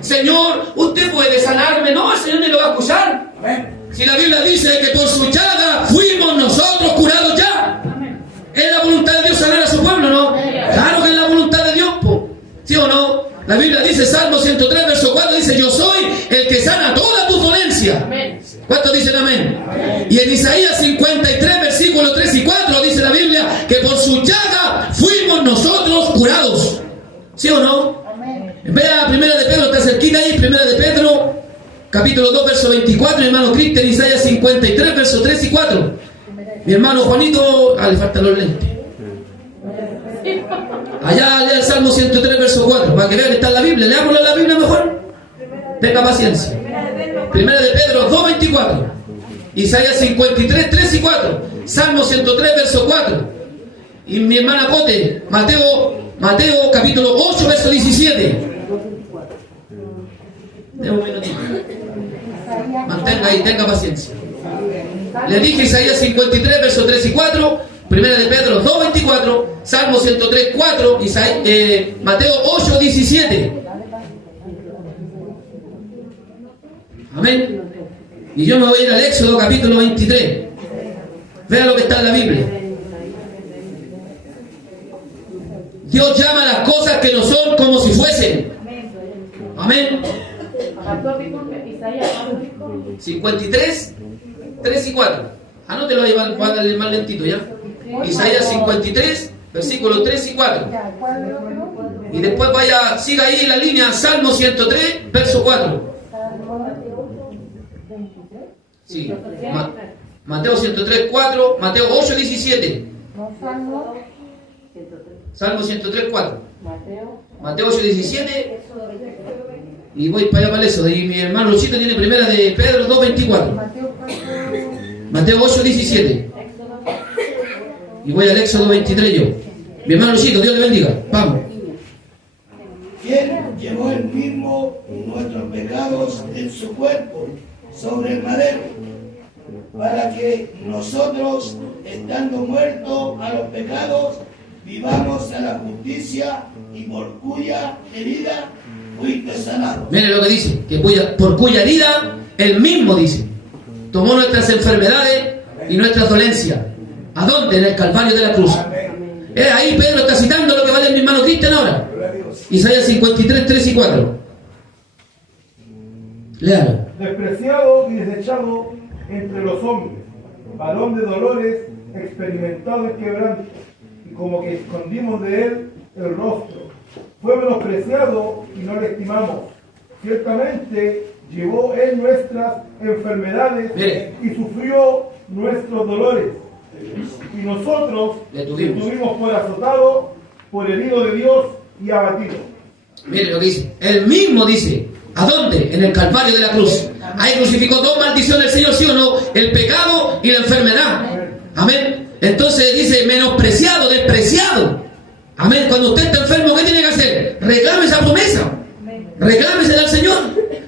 Señor, usted puede sanarme. No, el Señor me lo va a escuchar. Si la Biblia dice que por su llaga fuimos nosotros curados ya. ¿Es la voluntad de Dios sanar a su pueblo, no? Claro que es la voluntad de Dios, ¿sí o no? La Biblia dice, Salmo 103, verso 4, dice, yo soy el que sana todas tus dolencias. ¿Cuántos dicen amén? Y en Isaías 53, versículos 3 y 4, dice la Biblia que por su llaga fuimos nosotros curados. ¿Sí o no? Vea, primera de Pedro, está cerquita ahí, primera de Pedro, capítulo 2, verso 24, mi hermano Cristian, Isaías 53, verso 3 y 4. Mi hermano Juanito, le faltan los lentes. Allá lea el Salmo 103, verso 4, para que vean que está en la Biblia. Leámoslo en la Biblia mejor. Tenga paciencia. Primera de Pedro 2, 24. Isaías 53, 3 y 4. Salmo 103, verso 4. Y mi hermana Pote, Mateo capítulo 8, verso 17. De un minutito. Mantenga ahí, tenga paciencia. Le dije Isaías 53, verso 3 y 4. Primera de Pedro 2, 24. Salmo 103, 4. Mateo 8, 17. Amén. Y yo me voy a ir al Éxodo capítulo 23. Vea lo que está en la Biblia. Dios llama a las cosas que no son como si fuesen. Amén. 53, 3 y 4. Anótelo ahí, va a darle más lentito ya. Isaías 53, versículos 3 y 4. Y después siga ahí en la línea, Salmo 103, verso 4. Sí. Mateo 103, 4, Mateo 8, 17. No, Salmo. Salmo 103, 4. Mateo. Mateo 8, 17. Y voy para allá para eso. Y mi hermano Luchito tiene primera de Pedro 2, 24. Mateo 8, 17. Y voy al Éxodo 23 yo. Mi hermano Luchito, Dios le bendiga. Vamos. Quien llevó el mismo nuestros pecados en su cuerpo sobre el madero, para que nosotros, estando muertos a los pecados, vivamos a la justicia, y por cuya herida fuiste sanado. Mire lo que dice, que por cuya herida, él mismo dice, tomó nuestras enfermedades y nuestras dolencias. ¿A dónde? En el Calvario de la cruz. Ahí Pedro está citando lo que va a leer mi hermano Cristian ahora. Isaías 53, 3 y 4. Léalo. Despreciado y desechado entre los hombres, varón de dolores, experimentado en quebranto, y como que escondimos de él el rostro. Fue menospreciado y no le estimamos. Ciertamente llevó él nuestras enfermedades y sufrió nuestros dolores. Y nosotros le tuvimos por azotado, por herido de Dios y abatido. Mire lo que dice. Él mismo dice. ¿A dónde? En el Calvario de la cruz. Ahí crucificó dos maldiciones del Señor, ¿sí o no? El pecado y la enfermedad. Amén. Entonces dice menospreciado, despreciado. Amén. Cuando usted está enfermo, ¿qué tiene que hacer? Reclame esa promesa. Reclámesela al Señor.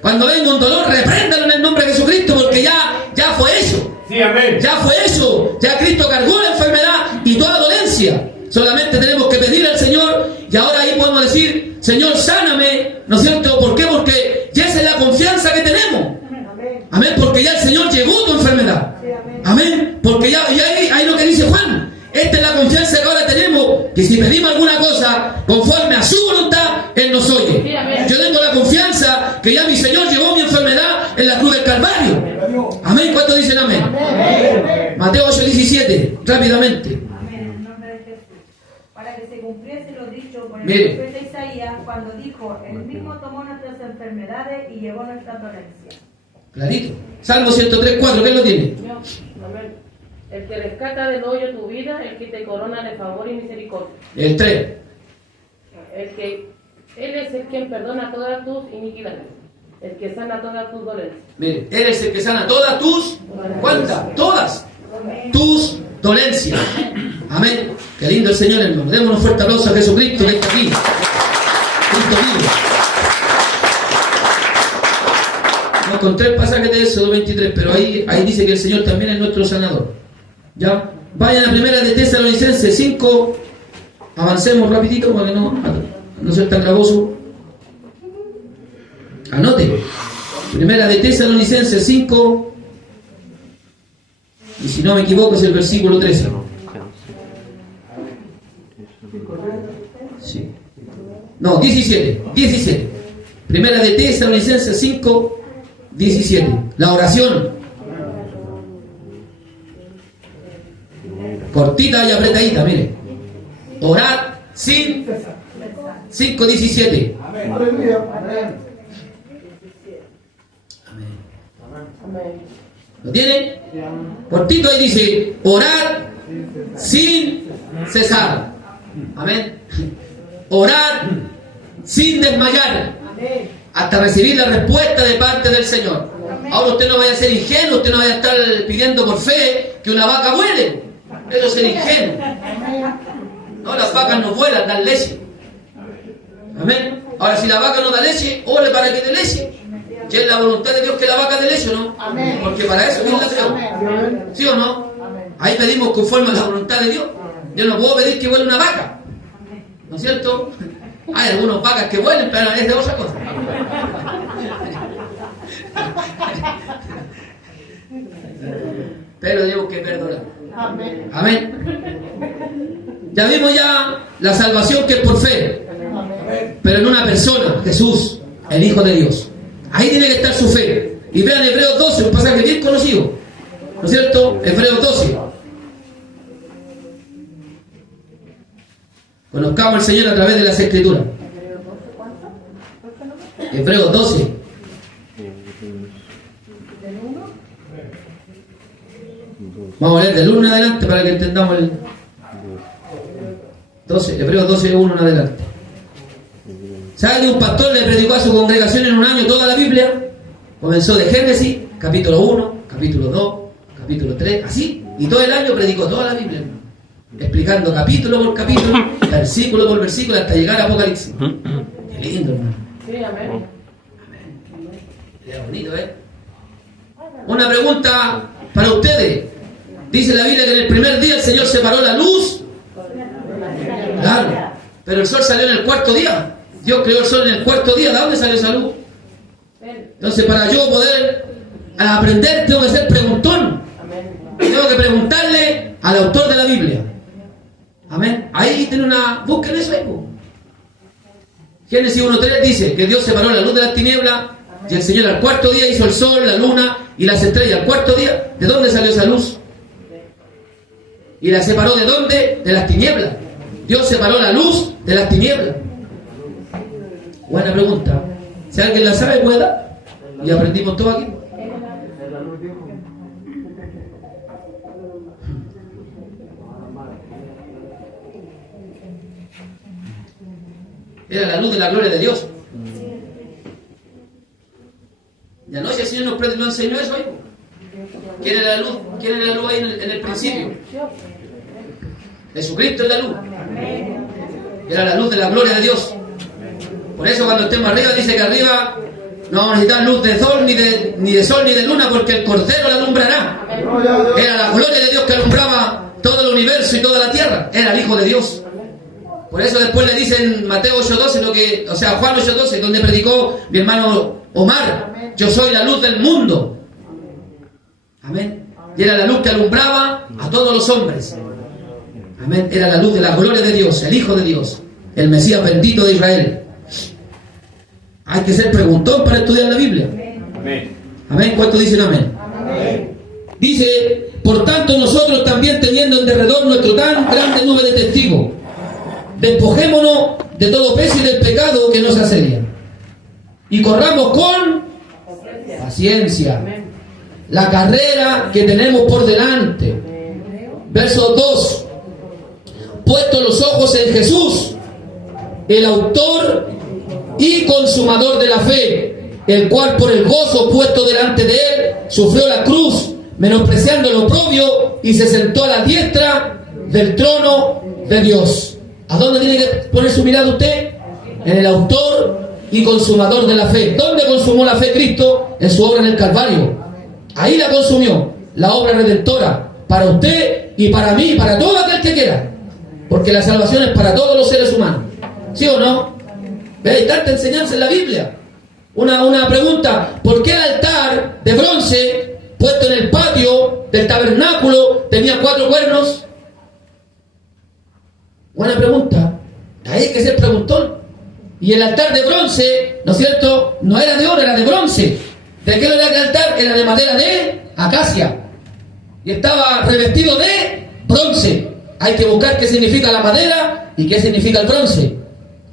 Cuando venga un dolor, repréndalo en el nombre de Jesucristo, porque ya fue eso. Sí, amén. Ya fue eso. Ya Cristo cargó la enfermedad y toda dolencia. Solamente tenemos que pedir al Señor, y ahora ahí podemos decir, Señor, sáname, ¿no es cierto? ¿Por qué? Porque ya esa es la confianza que tenemos. Amén, porque ya el Señor llevó tu enfermedad. Amén, porque ya ahí lo que dice Juan. Esta es la confianza que ahora tenemos, que si pedimos alguna cosa conforme a su voluntad, Él nos oye. Yo tengo la confianza que ya mi Señor llevó mi enfermedad en la cruz del Calvario. Amén, ¿cuántos dicen amén? Mateo 8, 17, rápidamente. Para que se cumpliese lo dicho por el Mire. profeta Isaías cuando dijo, el mismo tomó nuestras enfermedades y llevó nuestras dolencias. Clarito. Salmo 103, 4, ¿qué lo tiene? Amén. El que rescata del hoyo tu vida, el que te corona de favor y misericordia. El 3. Él es el quien perdona todas tus iniquidades, el que sana todas tus dolencias. Mire, eres el que sana todas tus... ¿Cuántas? Todas. Tus dolencias. Amén. Qué lindo el Señor, hermano. Démonos un fuerte aplauso a Jesucristo que está aquí. Cristo vivo. No encontré el pasaje de Éxodo 23, pero ahí dice que el Señor también es nuestro sanador. ¿Ya? Vayan a primera de Tesalonicenses 5. Avancemos rapidito para que no sea tan gravoso. Anote. Primera de Tesalonicenses 5. Y si no me equivoco es el versículo 13. Sí. No, 17. Primera de Tesalonicenses 5, 17. La oración. Cortita y apretadita, mire. Orad sin 5, 17. Amén. Amén. ¿Lo tiene? Cortito ahí dice, orad sin cesar. Amén. Orad sin desmayar hasta recibir la respuesta de parte del Señor. Ahora usted no vaya a ser ingenuo, usted no vaya a estar pidiendo por fe que una vaca vuele. Eso es ser ingenuo. No, las vacas no vuelan, dan leche. Amén. Ahora si la vaca no da leche, ore para que dé leche. ¿Y es la voluntad de Dios que la vaca dé leche o no? Amén. Porque para eso es la acción. ¿Sí o no? Ahí pedimos conforme a la voluntad de Dios. Yo no puedo pedir que vuele una vaca. ¿No es cierto? Hay algunas vacas que vuelen, pero es de otra cosa. Pero tenemos que perdonar. Amén. Amén. Ya vimos ya la salvación que es por fe. Amén. Pero en una persona, Jesús, el Hijo de Dios. Ahí tiene que estar su fe. Y vean Hebreos 12, un pasaje bien conocido. ¿No es cierto? Hebreos 12. Conozcamos al Señor a través de las Escrituras. Hebreos 12. Vamos a leer del 1 en adelante para que entendamos el 12, Hebreos 12, 1 en adelante. ¿Sabe que un pastor le predicó a su congregación en un año toda la Biblia? Comenzó de Génesis, capítulo 1, capítulo 2, capítulo 3, así, y todo el año predicó toda la Biblia, hermano, explicando capítulo por capítulo, versículo por versículo, hasta llegar a Apocalipsis. Qué lindo, hermano. Sí, amén. Qué bonito, ¿eh? Una pregunta para ustedes. Dice la Biblia que en el primer día el Señor separó la luz. Claro, pero el sol salió en el cuarto día. Dios creó el sol en el cuarto día. ¿De dónde salió esa luz? Entonces, para yo poder aprender, tengo que ser preguntón. Tengo que preguntarle al autor de la Biblia. Amén. Ahí tiene una... Busquen eso ahí. Génesis 1.3 dice que Dios separó la luz de las tinieblas y el Señor al cuarto día hizo el sol, la luna y las estrellas. Al cuarto día, ¿de dónde salió esa luz? ¿Y la separó de dónde? De las tinieblas. Dios separó la luz de las tinieblas. Buena pregunta. Si alguien la sabe, puede dar. Y aprendimos todo aquí. Era la luz de la gloria de Dios. Y anoche el Señor nos enseñó eso ahí. ¿Quién era la luz? ¿Quién era la luz ahí en el principio? Jesucristo es la luz. Era la luz de la gloria de Dios. Por eso cuando estemos arriba dice que arriba no vamos a necesitar luz de sol, ni de sol ni de luna, porque el Cordero la alumbrará. Era la gloria de Dios que alumbraba todo el universo y toda la tierra. Era el Hijo de Dios. Por eso después le dicen Mateo 8:12, Juan 8:12, donde predicó mi hermano Omar: yo soy la luz del mundo. Amén. Y era la luz que alumbraba a todos los hombres. Amén. Era la luz de la gloria de Dios, el Hijo de Dios, el Mesías bendito de Israel. Hay que ser preguntón para estudiar la Biblia. Amén. Amén. ¿Cuántos dicen amén? Amén. Dice, por tanto nosotros también, teniendo en derredor nuestro tan grande nube de testigos, despojémonos de todo peso y del pecado que nos asedia, y corramos con paciencia la carrera que tenemos por delante. Verso 2: puesto los ojos en Jesús, el autor y consumador de la fe, el cual por el gozo puesto delante de él sufrió la cruz, menospreciando el oprobio, y se sentó a la diestra del trono de Dios. ¿A dónde tiene que poner su mirada usted? En el autor y consumador de la fe. ¿Dónde consumó la fe Cristo? En su obra en el Calvario. Ahí la consumió, la obra redentora, para usted y para mí, para todo aquel que quiera. Porque la salvación es para todos los seres humanos. ¿Sí o no? Hay tanta enseñanza en la Biblia. Una pregunta: ¿por qué el altar de bronce puesto en el patio del tabernáculo tenía 4 cuernos? Buena pregunta. Ahí hay que ser preguntón. Y el altar de bronce, ¿no es cierto?, no era de oro, era de bronce. ¿De qué era el altar? Era de madera de acacia. Y estaba revestido de bronce. Hay que buscar qué significa la madera y qué significa el bronce.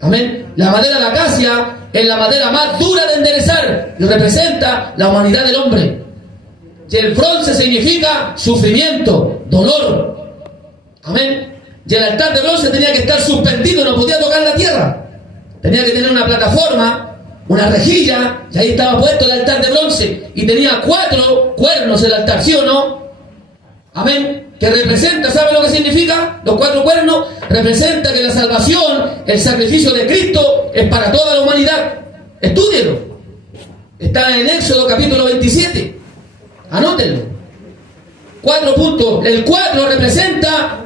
Amén. La madera de acacia es la madera más dura de enderezar y representa la humanidad del hombre. Y el bronce significa sufrimiento, dolor. Amén. Y el altar de bronce tenía que estar suspendido, no podía tocar la tierra. Tenía que tener una plataforma, una rejilla, y ahí estaba puesto el altar de bronce. Y tenía 4 cuernos el altar, ¿sí o no? Amén. Que representa, ¿sabe lo que significa? Los 4 cuernos representa que la salvación, el sacrificio de Cristo, es para toda la humanidad. Estúdienlo. Está en Éxodo capítulo 27. Anótenlo. 4 puntos. El 4 representa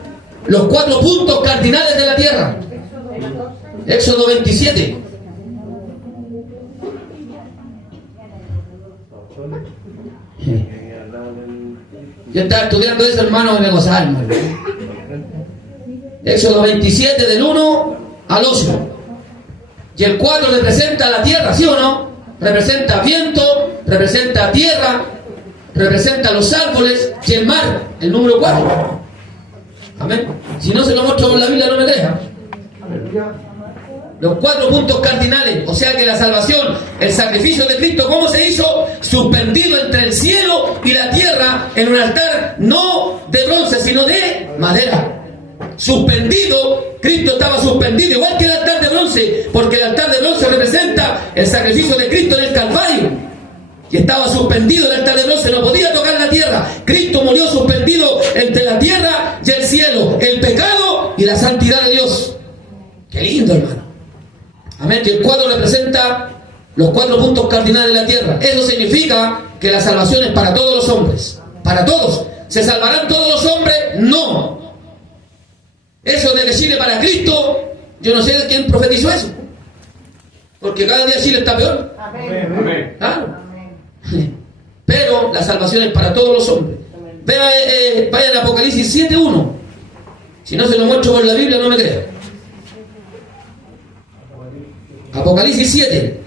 los 4 puntos cardinales de la tierra. Éxodo 27. Yo estaba estudiando eso, hermano, y me gozaba, hermano. Éxodo 27, del 1 al 8. Y el 4 representa la tierra, ¿sí o no? Representa viento, representa tierra, representa los árboles y el mar, el número 4. Amén. Si no se lo muestro con la Biblia, no me deja. Los 4 puntos cardinales, o sea que la salvación, el sacrificio de Cristo, ¿cómo se hizo? Suspendido entre el cielo y la tierra en un altar no de bronce, sino de madera. Suspendido, Cristo estaba suspendido, igual que el altar de bronce, porque el altar de bronce representa el sacrificio de Cristo en el Calvario. Y estaba suspendido el altar de bronce, no podía tocar la tierra. Cristo murió suspendido entre la tierra y el cielo, el pecado y la santidad de Dios. Qué lindo, hermano. Amén. Y el cuadro representa los 4 puntos cardinales de la tierra. Eso significa que la salvación es para todos los hombres. Para todos. ¿Se salvarán todos los hombres? No. Eso de que Chile para Cristo, yo no sé de quién profetizó eso. Porque cada día Chile está peor. Amén. Claro. Pero la salvación es para todos los hombres. Vayan a Apocalipsis 7:1. Si no se lo muestro por la Biblia, no me crean. Apocalipsis 7.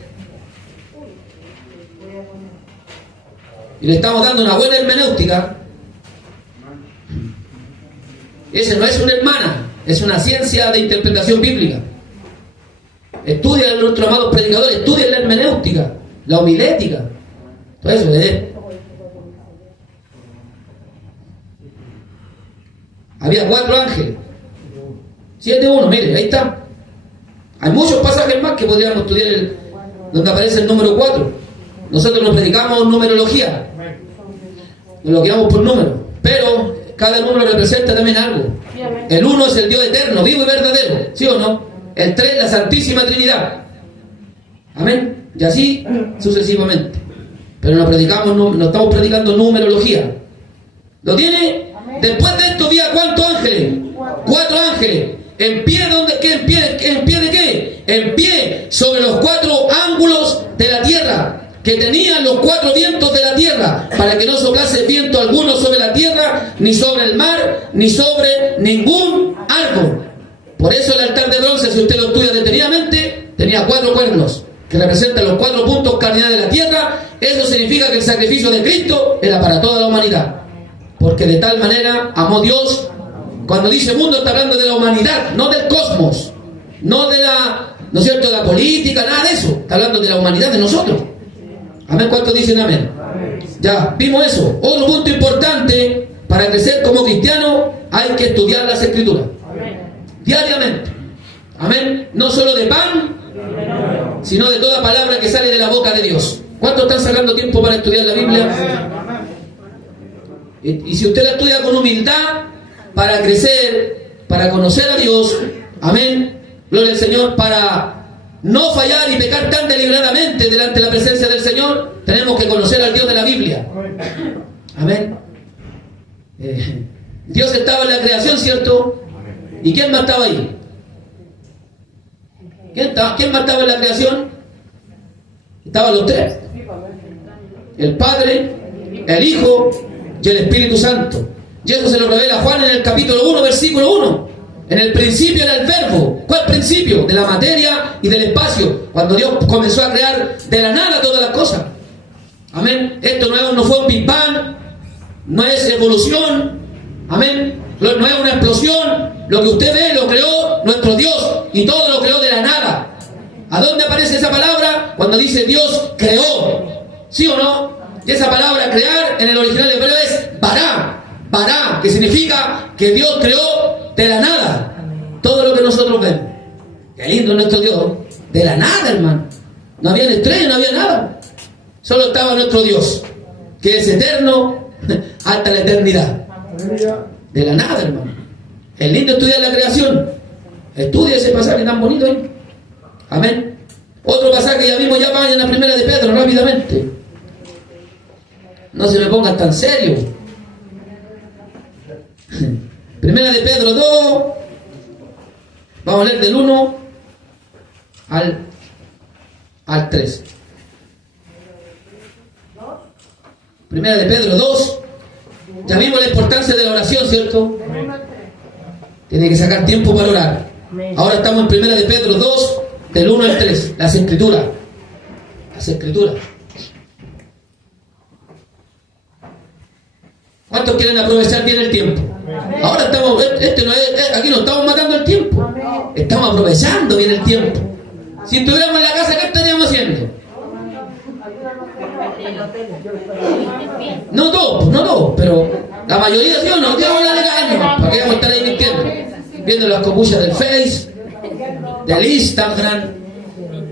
Y le estamos dando una buena hermenéutica. Ese no es una hermana, es una ciencia de interpretación bíblica. Estudia a nuestros amados predicadores, estudia la hermenéutica, la homilética. Todo eso es. Había 4 ángeles. 7:1, mire, ahí está. Hay muchos pasajes más que podríamos estudiar donde aparece el número 4. Nosotros nos predicamos numerología. Nos lo guiamos por números. Pero cada número representa también algo. El 1 es el Dios eterno, vivo y verdadero. ¿Sí o no? El 3, la Santísima Trinidad. Amén. Y así sucesivamente. Pero nos estamos predicando numerología. ¿Lo tiene? Después de esto vi a ¿cuántos ángeles? 4 ángeles. ¿En pie donde qué? ¿En pie de qué? En pie sobre los 4 ángulos de la tierra, que tenían los 4 vientos de la tierra, para que no soplase viento alguno sobre la tierra, ni sobre el mar, ni sobre ningún árbol. Por eso el altar de bronce, si usted lo estudia detenidamente, tenía 4 cuernos, que representan los 4 puntos cardinales de la tierra. Eso significa que el sacrificio de Cristo era para toda la humanidad. Porque de tal manera amó Dios. Cuando dice mundo, está hablando de la humanidad, no del cosmos, no de la, ¿no es cierto?, de la política, nada de eso. Está hablando de la humanidad, de nosotros. Amén. ¿Cuántos dicen amén? Ya, vimos eso. Otro punto importante, para crecer como cristiano, hay que estudiar las Escrituras. Diariamente. Amén. No solo de pan, sino de toda palabra que sale de la boca de Dios. ¿Cuántos están sacando tiempo para estudiar la Biblia? Y si usted la estudia con humildad, para crecer, para conocer a Dios, amén, gloria al Señor, para no fallar y pecar tan deliberadamente delante de la presencia del Señor, tenemos que conocer al Dios de la Biblia. Amén. Dios estaba en la creación, ¿cierto? ¿Y quién más estaba ahí? ¿Quién más estaba en la creación? Estaban los 3. El Padre, el Hijo y el Espíritu Santo. Y eso se lo revela Juan en el capítulo 1, versículo 1. En el principio era el verbo. ¿Cuál principio? De la materia y del espacio. Cuando Dios comenzó a crear de la nada todas las cosas. Amén. Esto no fue un Big Bang. No es evolución. Amén. No es una explosión. Lo que usted ve lo creó nuestro Dios. Y todo lo creó de la nada. ¿A dónde aparece esa palabra? Cuando dice Dios creó. ¿Sí o no? Y esa palabra crear en el original hebreo es bará. Bará, que significa que Dios creó de la nada todo lo que nosotros vemos. Qué lindo nuestro Dios. De la nada, hermano. No había estrellas, no había nada. Solo estaba nuestro Dios, que es eterno hasta la eternidad. De la nada, hermano. Es lindo estudiar la creación. Estudia ese pasaje tan bonito ahí. Amén. Otro pasaje ya vimos, ya vayan a 1 de Pedro rápidamente. No se me pongan tan serios. 1 de Pedro 2. Vamos a leer del 1 al 3. 1 de Pedro 2. Ya vimos la importancia de la oración, ¿cierto? Tiene que sacar tiempo para orar. Ahora estamos en 1 de Pedro 2, del 1 al 3. Las Escrituras. Las Escrituras. ¿Cuántos quieren aprovechar bien el tiempo? Ahora estamos, aquí no estamos matando el tiempo. Estamos aprovechando bien el tiempo. Si estuviéramos en la casa, ¿qué estaríamos haciendo? No todos, pero la mayoría sí o no, Dios la legal, ¿para qué vamos a estar ahí mintiendo? Viendo las copuchas del Face, del Instagram,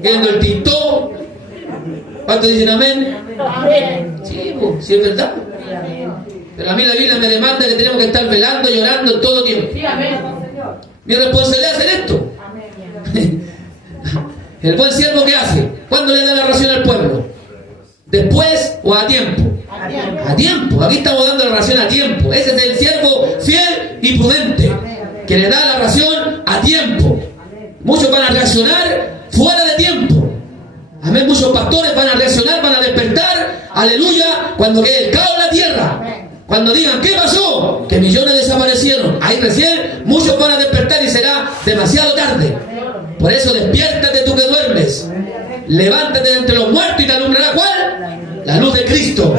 viendo el TikTok. ¿Cuántos dicen amén? Sí, pues, sí es verdad. Pero a mí la Biblia me demanda que tenemos que estar velando, llorando en todo tiempo. Mi responsabilidad es hacer esto. El buen siervo, ¿qué hace? ¿Cuándo le da la ración al pueblo? ¿Después o a tiempo? A tiempo. Aquí estamos dando la ración a tiempo. Ese es el siervo fiel y prudente, que le da la ración a tiempo. Muchos van a reaccionar fuera de tiempo. Amén. Muchos pastores van a reaccionar, van a despertar, aleluya, cuando quede el caos en la tierra. Cuando digan, ¿qué pasó? Que millones desaparecieron. Ahí recién muchos van a despertar y será demasiado tarde. Por eso despiértate tú que duermes. Levántate de entre los muertos y te alumbrará ¿cuál? La luz de Cristo.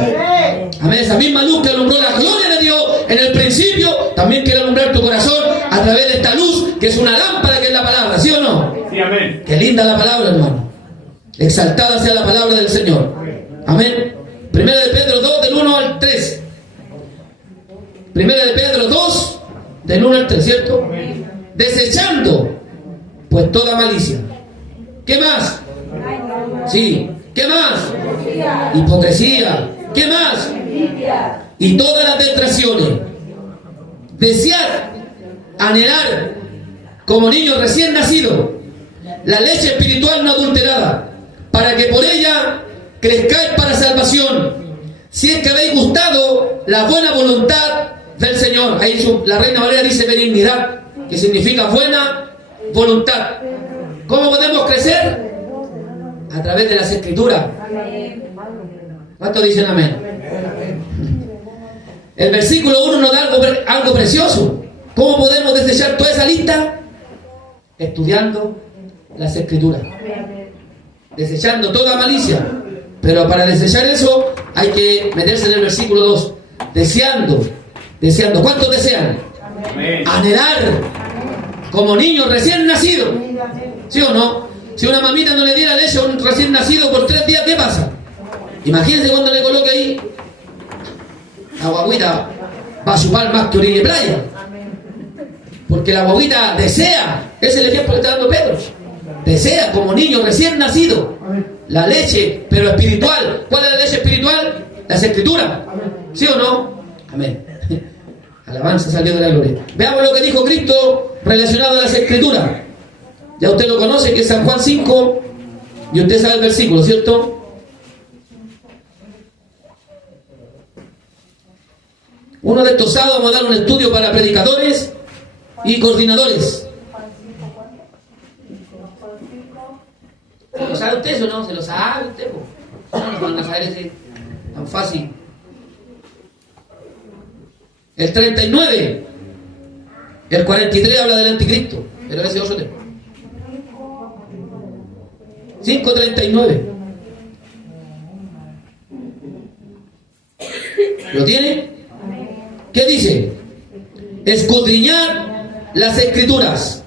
Amén. Esa misma luz que alumbró la gloria de Dios en el principio, también quiere alumbrar tu corazón a través de esta luz, que es una lámpara, que es la palabra. ¿Sí o no? Sí, amén. Qué linda la palabra, hermano. Exaltada sea la palabra del Señor. Amén. Primera de Pedro 2, del 1 al 3. Primera de Pedro 2, del 1 al 3, ¿cierto? Desechando, pues, toda malicia. ¿Qué más? Sí. ¿Qué más? Hipocresía. ¿Qué más? Y todas las detracciones. Desear, anhelar, como niños recién nacidos, la leche espiritual no adulterada, para que por ella crezcáis para salvación, si es que habéis gustado la buena voluntad del Señor. Ahí la Reina Valera dice benignidad, que significa buena voluntad. ¿Cómo podemos crecer? A través de las Escrituras. ¿Cuántos dicen amén? El versículo 1 nos da algo precioso. ¿Cómo podemos desechar toda esa lista? Estudiando las Escrituras, desechando toda malicia. Pero para desechar eso hay que meterse en el versículo 2. Deseando. ¿Cuántos desean? Amén. Anhelar, como niños recién nacidos. ¿Sí o no? Si una mamita no le diera leche a un recién nacido por 3 días, ¿qué pasa? Imagínense cuando le coloque ahí la guaguita, va a chupar más que orilla de playa. Porque la guaguita desea. Ese es el ejemplo que está dando Pedro. Desea, como niño recién nacido, la leche, pero espiritual. ¿Cuál es la leche espiritual? Las Escrituras. ¿Sí o no? Amén. Alabanza salió de la gloria. Veamos lo que dijo Cristo relacionado a las Escrituras. Ya usted lo conoce, que es San Juan 5, y usted sabe el versículo, ¿cierto? Uno de estos sábados vamos a dar un estudio para predicadores y coordinadores. ¿Lo sabe usted o no? ¿Se lo sabe usted? No van a saber ese tan fácil. El 39, el 43 habla del anticristo, pero ese es otro tema. 5:39. ¿Lo tiene? ¿Qué dice? Escudriñar las Escrituras.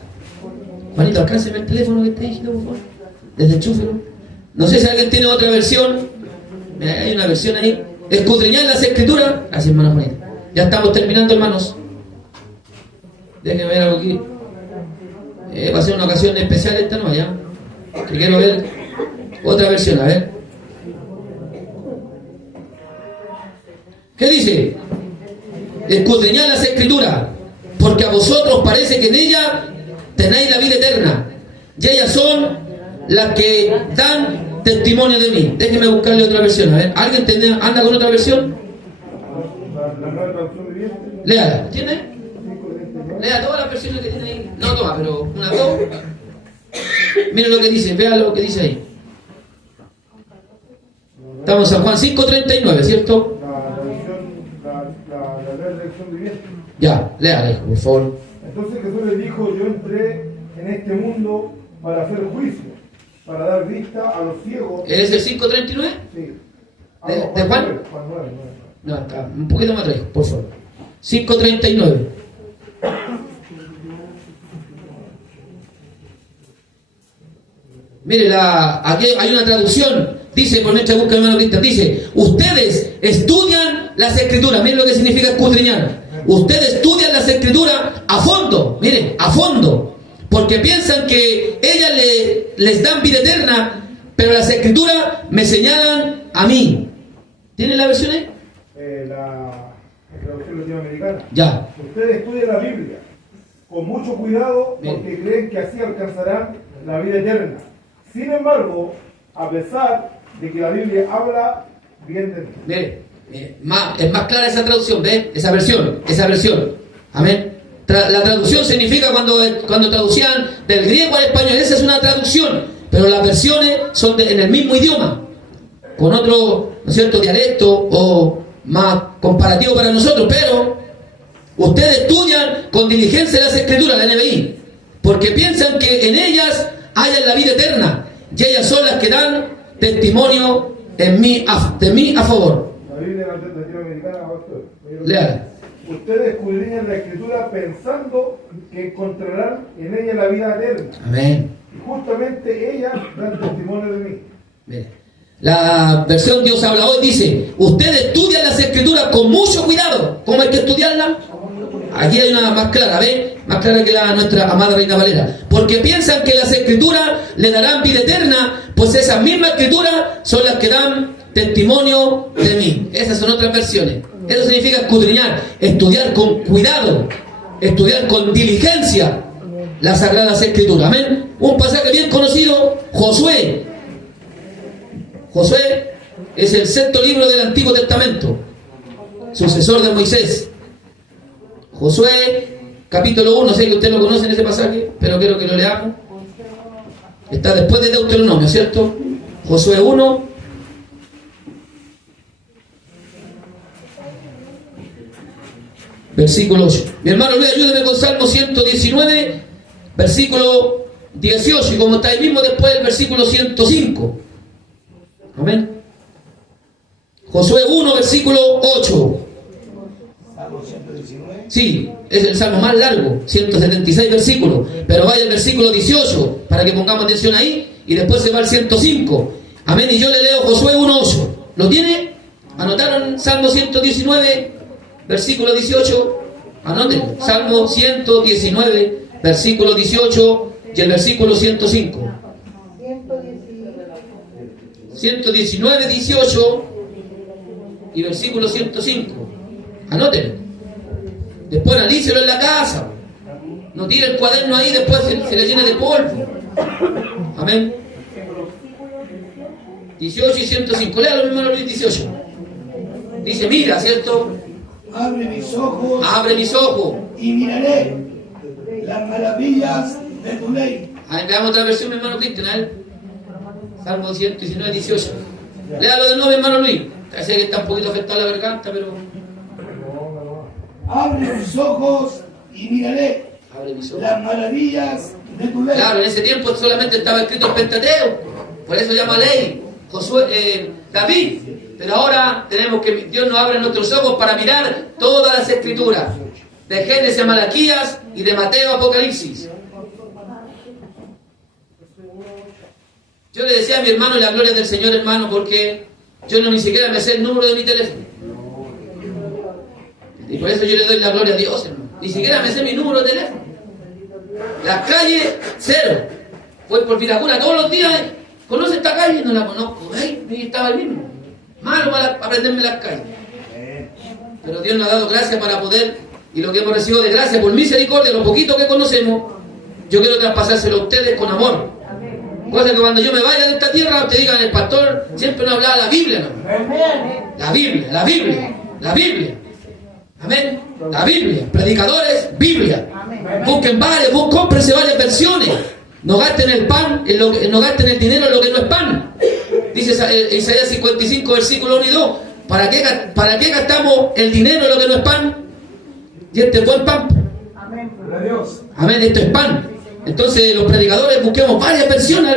Juanito, alcánceme el teléfono que está ahí, por favor. Desenchúfelo. No sé si alguien tiene otra versión. Mira, hay una versión ahí. Escudriñar las Escrituras. Así, hermano Juanito. Ya estamos terminando, hermanos. Déjenme ver algo aquí. Va a ser una ocasión especial esta, ¿no? Ya. Que quiero ver otra versión, a ver. ¿Qué dice? Escudriñad las Escrituras, porque a vosotros parece que en ella tenéis la vida eterna, y ellas son las que dan testimonio de mí. Déjenme buscarle otra versión, a ver. ¿Alguien anda con otra versión? Léala, ¿tiene? Lea todas las versiones que tiene ahí. No todas, pero unas 2. Miren lo que dice, vean lo que dice ahí. Estamos en San Juan 5:39, ¿cierto? La lección viviente. Ya, léala, hijo, por favor. Entonces Jesús le dijo: yo entré en este mundo para hacer juicio, para dar vista a los ciegos. ¿Es el 5:39? Sí. ¿De Juan? No, está un poquito más atrás, por favor. 5:39. Mire, aquí hay una traducción Dice, por nuestra búsqueda, hermano Cristian, dice, ustedes estudian las escrituras. Miren lo que significa escudriñar. Ustedes estudian las escrituras a fondo, miren, a fondo, porque piensan que ellas les dan vida eterna, pero las escrituras me señalan a mí. ¿Tienen la versión ahí? La traducción latinoamericana. Ya. Ustedes estudian la Biblia con mucho cuidado porque creen que así alcanzarán la vida eterna. Sin embargo, a pesar de que la Biblia habla bien de mí. Mire, es más clara esa traducción, ¿ves? Esa versión. Amén. La traducción significa cuando traducían del griego al español, esa es una traducción, pero las versiones son en el mismo idioma, con otro, ¿no es cierto?, dialecto o más comparativo para nosotros, pero ustedes estudian con diligencia las escrituras, la NBI, porque piensan que en ellas hayan la vida eterna, y ellas son las que dan testimonio de mí a favor. La Biblia latinoamericana, pastor. Léala. Ustedes escudriñan la escritura pensando que encontrarán en ella la vida eterna. Amén. Y justamente ellas dan testimonio de mí. Mire, la versión Dios habla hoy dice, ustedes estudian las escrituras con mucho cuidado. ¿Cómo hay que estudiarlas? Aquí hay una más clara, ¿ves? Más clara que nuestra amada Reina Valera. Porque piensan que las escrituras le darán vida eterna, pues esas mismas escrituras son las que dan testimonio de mí. Esas son otras versiones. Eso significa escudriñar, estudiar con cuidado, estudiar con diligencia las Sagradas Escrituras. Amén. Un pasaje bien conocido, Josué. Josué es el sexto libro del Antiguo Testamento, sucesor de Moisés. Josué, capítulo 1, sé que ustedes lo conocen ese pasaje, pero quiero que lo leamos. Está después de Deuteronomio, ¿cierto? Josué 1, versículo 8. Mi hermano Luis, ayúdeme con Salmo 119, versículo 18, y como está ahí mismo después del versículo 105. Amén. Josué 1, versículo 8. Salmo 119. Sí, es el salmo más largo, 176 versículos, pero vaya el versículo 18, para que pongamos atención ahí, y después se va al 105. Amén, y yo le leo Josué 1, 8. ¿Lo tiene? ¿Anotaron Salmo 119, versículo 18? Anótenlo, Salmo 119, versículo 18 y el versículo 105. 119, 18 y versículo 105. Anótenlo. Después analícelo en la casa. No tire el cuaderno ahí, después se le llena de polvo. Amén. 18 y 105. Léalo, mi hermano Luis, 18. Dice, mira, ¿cierto? Abre mis ojos. Abre mis ojos. Y miraré las maravillas de tu ley. Ahí veamos otra versión, mi hermano Cristian, ¿eh? Salmo 119, 18. Léalo de nuevo, mi hermano Luis. Sé que está un poquito afectada la garganta, pero... Abre mis ojos y miraré Abre mis ojos. las maravillas de tu ley. Claro, en ese tiempo solamente estaba escrito el Pentateuco, por eso llama ley, Josué, David. Pero ahora tenemos que Dios nos abre nuestros ojos para mirar todas las escrituras, de Génesis a Malaquías y de Mateo a Apocalipsis. Yo le decía a mi hermano la gloria del Señor, hermano, porque yo no ni siquiera me sé el número de mi teléfono. Y por eso yo le doy la gloria a Dios, hermano. Ni siquiera me sé mi número de teléfono. Las calles, cero. Voy por Vitacura todos los días. ¿Conoce esta calle? No la conozco. Ay, estaba el mismo. Malo para aprenderme las calles. Pero Dios nos ha dado gracia para poder, y lo que hemos recibido de gracia por misericordia, lo poquito que conocemos, yo quiero traspasárselo a ustedes con amor. Cosa que cuando yo me vaya de esta tierra, te digan, el pastor siempre nos hablaba de la Biblia, ¿no? La Biblia, la Biblia, la Biblia. Amén. La Biblia. Predicadores, Biblia. Busquen varias, cómprense varias versiones. No gasten el pan, no gasten el dinero en lo que no es pan. Dice Isaías 55, versículo 1 y 2. ¿Para qué gastamos el dinero en lo que no es pan? Y este es buen pan. Amén, esto es pan. Entonces los predicadores busquemos varias versiones.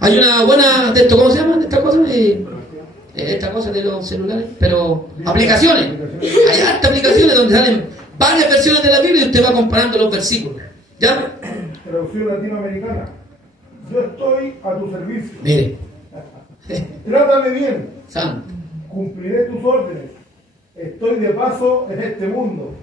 Hay una buena de esto, ¿cómo se llama? Esta cosa de los celulares, pero aplicaciones. Hay hartas aplicaciones donde salen varias versiones de la Biblia y usted va comparando los versículos. ¿Ya? Traducción latinoamericana. Yo estoy a tu servicio. Mire, Trátame bien, Santo. cumpliré tus órdenes. Estoy de paso en este mundo.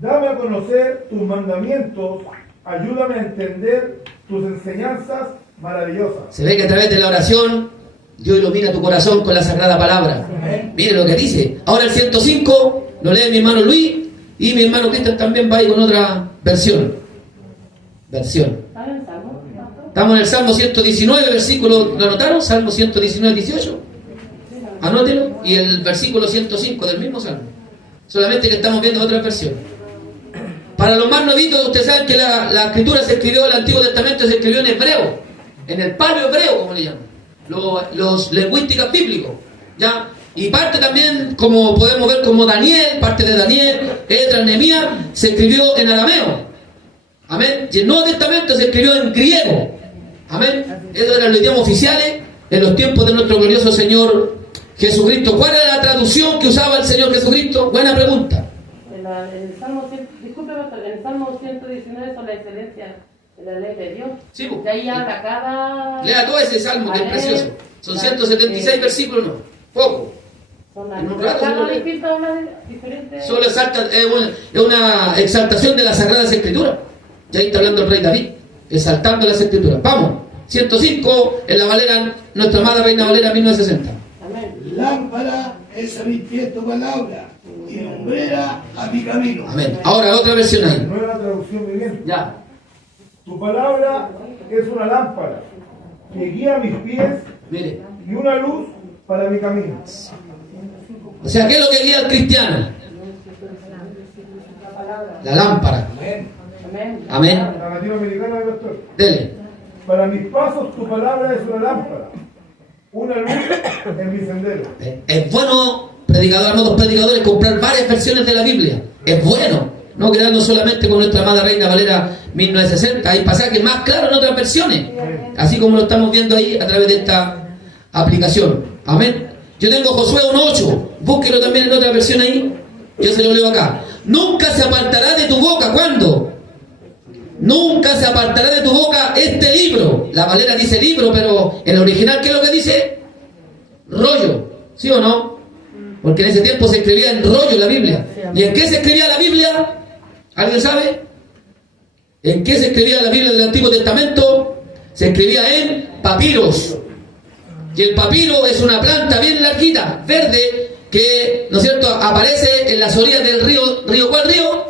Dame a conocer tus mandamientos. Ayúdame a entender tus enseñanzas maravillosas. Se ve que a través de la oración Dios ilumina tu corazón con la sagrada palabra. Mire lo que dice. Ahora el 105 lo lee mi hermano Luis y mi hermano Cristian también va ahí con otra versión. ¿Está en el Salmo? Estamos en el Salmo 119, versículo, ¿lo anotaron? Salmo 119, 18. Anótelo. Y el versículo 105 del mismo Salmo. Solamente que estamos viendo otra versión. Para los más novitos, ustedes saben que la escritura se escribió, el Antiguo Testamento se escribió en hebreo, en el paleo hebreo, como le llaman, los lingüísticos bíblicos, ¿ya? Y parte también, como podemos ver, como Daniel, parte de Daniel, Esdras, Nehemías, se escribió en arameo, amén. Y el Nuevo Testamento se escribió en griego, amén. Esos eran los idiomas oficiales en los tiempos de nuestro glorioso Señor Jesucristo. ¿Cuál era la traducción que usaba el Señor Jesucristo? Buena pregunta. El Salmo 119 son la excelencia de la ley de Dios. Sí, pues. De ahí habla cada... Lea todo ese salmo que es precioso. Son 176 versículos, no, poco. Son En un rato se lo lee. diferentes... Solo exalta, es una exaltación de las Sagradas Escrituras. Ya ahí está hablando el rey David, exaltando las Escrituras. Vamos, 105 en la Valera, nuestra amada Reina Valera 1960. Amén. Lámpara es a mis pies tu palabra y lumbrera a mi camino. Amén. Ahora otra versión ahí. Nueva traducción viviente. Ya. Tu palabra es una lámpara que guía mis pies Mire. y una luz para mi camino. O sea, ¿qué es lo que guía al cristiano? La lámpara. Amén. Amén. La latinoamericana del pastor. Dele. Para mis pasos tu palabra es una lámpara, una luz en mi sendero. Es bueno, predicador, amados predicadores, comprar varias versiones de la Biblia. Es bueno. No quedarnos solamente con nuestra amada Reina Valera 1960. Hay pasajes más claros en otras versiones. Así como lo estamos viendo ahí a través de esta aplicación. Amén. Yo tengo Josué 1.8. Búsquelo también en otra versión ahí. Yo se lo leo acá. Nunca se apartará de tu boca. ¿Cuándo? Nunca se apartará de tu boca este libro. La Valera dice libro, pero en el original, ¿qué es lo que dice? Rollo. ¿Sí o no? Porque en ese tiempo se escribía en rollo la Biblia. ¿Y en qué se escribía la Biblia? ¿Alguien sabe? ¿En qué se escribía la Biblia del Antiguo Testamento? Se escribía en papiros. Y el papiro es una planta bien larguita, verde, que, ¿no es cierto?, aparece en las orillas del río. ¿Cuál río?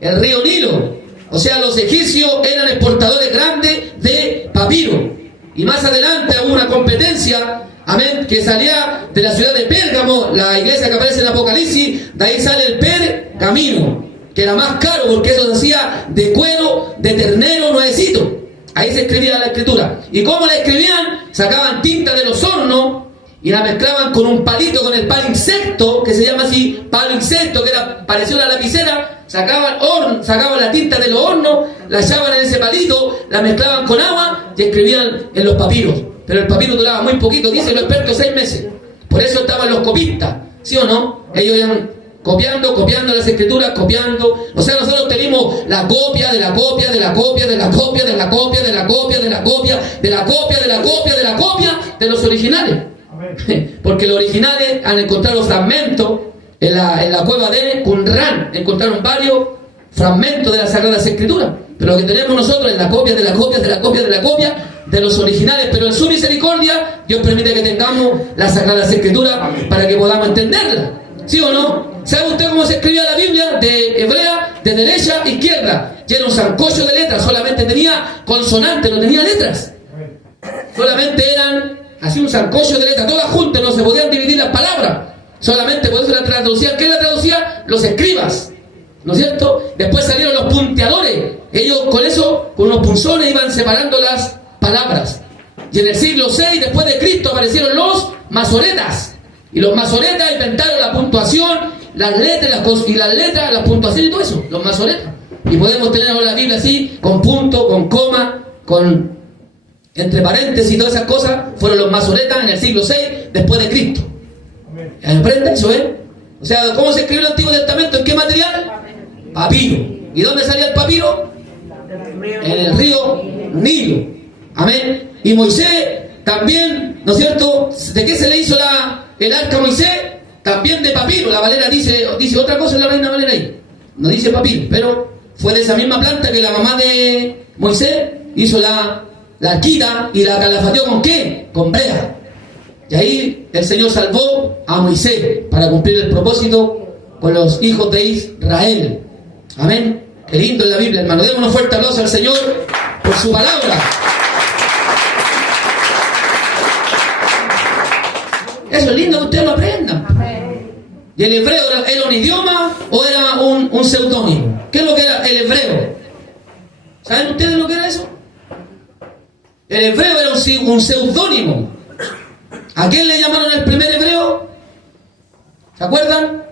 El río Nilo. O sea, los egipcios eran exportadores grandes de papiro. Y más adelante hubo una competencia, amén, que salía de la ciudad de Pérgamo, la iglesia que aparece en Apocalipsis, de ahí sale el pergamino, que era más caro porque eso se hacía de cuero, de ternero nuevecito. Ahí se escribía la escritura. ¿Y cómo la escribían? Sacaban tinta de los hornos y la mezclaban con un palito, con el palo insecto, que se llama así, palo insecto, que era parecido a la lapicera. Sacaban la tinta de los hornos, la echaban en ese palito, la mezclaban con agua y escribían en los papiros. Pero el papiro duraba muy poquito, dicen los expertos, 6 meses. Por eso estaban los copistas, ¿sí o no? Ellos iban copiando las escrituras, copiando. O sea, nosotros tenemos la copia de la copia de la copia de la copia de la copia de la copia de la copia de la copia de la copia de la copia de los originales. Porque los originales han encontrado fragmentos en la cueva de Qumran. Encontraron varios fragmentos de las Sagradas Escrituras. Pero lo que tenemos nosotros es la copia de la copia de la copia de la copia de los originales. Pero en su misericordia Dios permite que tengamos las Sagradas Escrituras para que podamos entenderlas. ¿Sí o no? ¿Sabe usted cómo se escribía la Biblia? De hebrea, de derecha a izquierda. Y era un zancocho de letras, solamente tenía consonantes, no tenía letras. Solamente eran así un zancocho de letras, todas juntas, no se podían dividir las palabras. Solamente por eso la traducían. ¿Qué la traducía? Los escribas, ¿no es cierto? Después salieron los punteadores. Ellos con eso, con unos punzones, iban separando las palabras. Y en el siglo VI después de Cristo aparecieron los masoretas. Y los masoretas inventaron la puntuación, las letras, las puntuaciones y todo eso, los masoretas. Y podemos tener ahora la Biblia así, con punto, con coma, con entre paréntesis y todas esas cosas. Fueron los masoretas en el siglo VI después de Cristo. ¿Aprende eso, O sea, ¿cómo se escribió el Antiguo Testamento? ¿En qué material? Papiro. ¿Y dónde salía el papiro? En el río Nilo. Amén. Y Moisés también, ¿no es cierto? ¿De qué se le hizo el arca a Moisés? También de papiro. La Valera dice otra cosa en la Reina Valera ahí. No dice papiro, pero fue de esa misma planta que la mamá de Moisés hizo la arquita y la calafateó ¿con qué? Con brea. Y ahí el Señor salvó a Moisés para cumplir el propósito con los hijos de Israel. Amén. Qué lindo es la Biblia, hermano. Démonos fuerte aplauso al Señor por su palabra. Eso es lindo que ustedes lo aprendan. ¿Y el hebreo era un idioma o era un seudónimo? ¿Qué es lo que era el hebreo? ¿Saben ustedes lo que era eso? El hebreo era un seudónimo. ¿A quién le llamaron el primer hebreo? ¿Se acuerdan?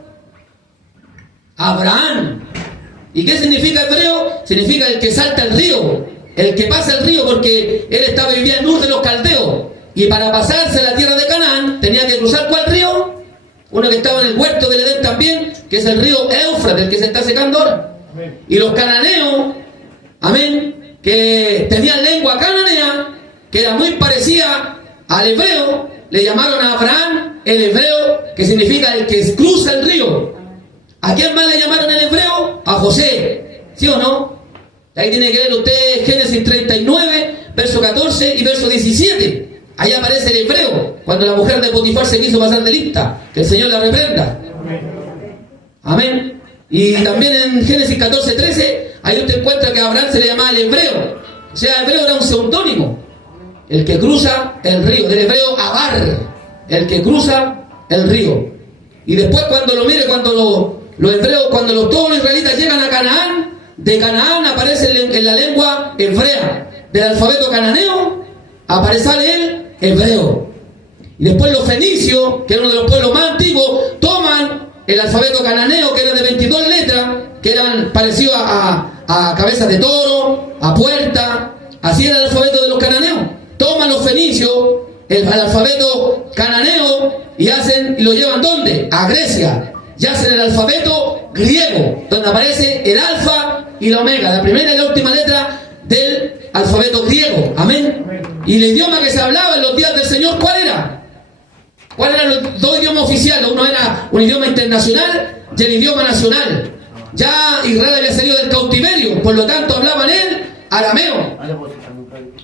Abraham. ¿Y qué significa hebreo? Significa el que salta el río, el que pasa el río, porque él vivía en Ur de los Caldeos. Y para pasarse a la tierra de Canaán tenía que cruzar ¿cuál río? Uno que estaba en el huerto del Edén también, que es el río Éufrates, el que se está secando ahora. Amén. Y los cananeos, amén, que tenían lengua cananea, que era muy parecida al hebreo, le llamaron a Abraham el hebreo, que significa el que cruza el río. ¿A quién más le llamaron el hebreo? A José, ¿sí o no? Ahí tiene que ver usted Génesis 39, verso 14 y verso 17. Ahí aparece el hebreo, cuando la mujer de Potifar se quiso pasar de lista. Que el Señor la reprenda. Amén. Y también en Génesis 14, 13, ahí usted encuentra que a Abraham se le llamaba el hebreo. O sea, hebreo era un seudónimo. El que cruza el río. Del hebreo Abar. El que cruza el río. Y después cuando lo mire, cuando los hebreos, cuando todos los israelitas llegan a Canaán, de Canaán aparece en la lengua hebrea. Del alfabeto cananeo aparece el hebreo. Y después los fenicios, que eran uno de los pueblos más antiguos, toman el alfabeto cananeo, que era de 22 letras, que eran parecidos a cabezas de toro, a puerta. Así era el alfabeto de los cananeos. Toman los fenicios el alfabeto cananeo y lo llevan ¿dónde? A Grecia. Y hacen el alfabeto griego, donde aparece el alfa y la omega, la primera y la última letra del alfabeto griego. Amén. Y el idioma que se hablaba en los días del Señor, ¿cuál era? ¿Cuáles eran los dos idiomas oficiales? Uno era un idioma internacional y el idioma nacional. Ya Israel había salido del cautiverio, por lo tanto hablaban el arameo.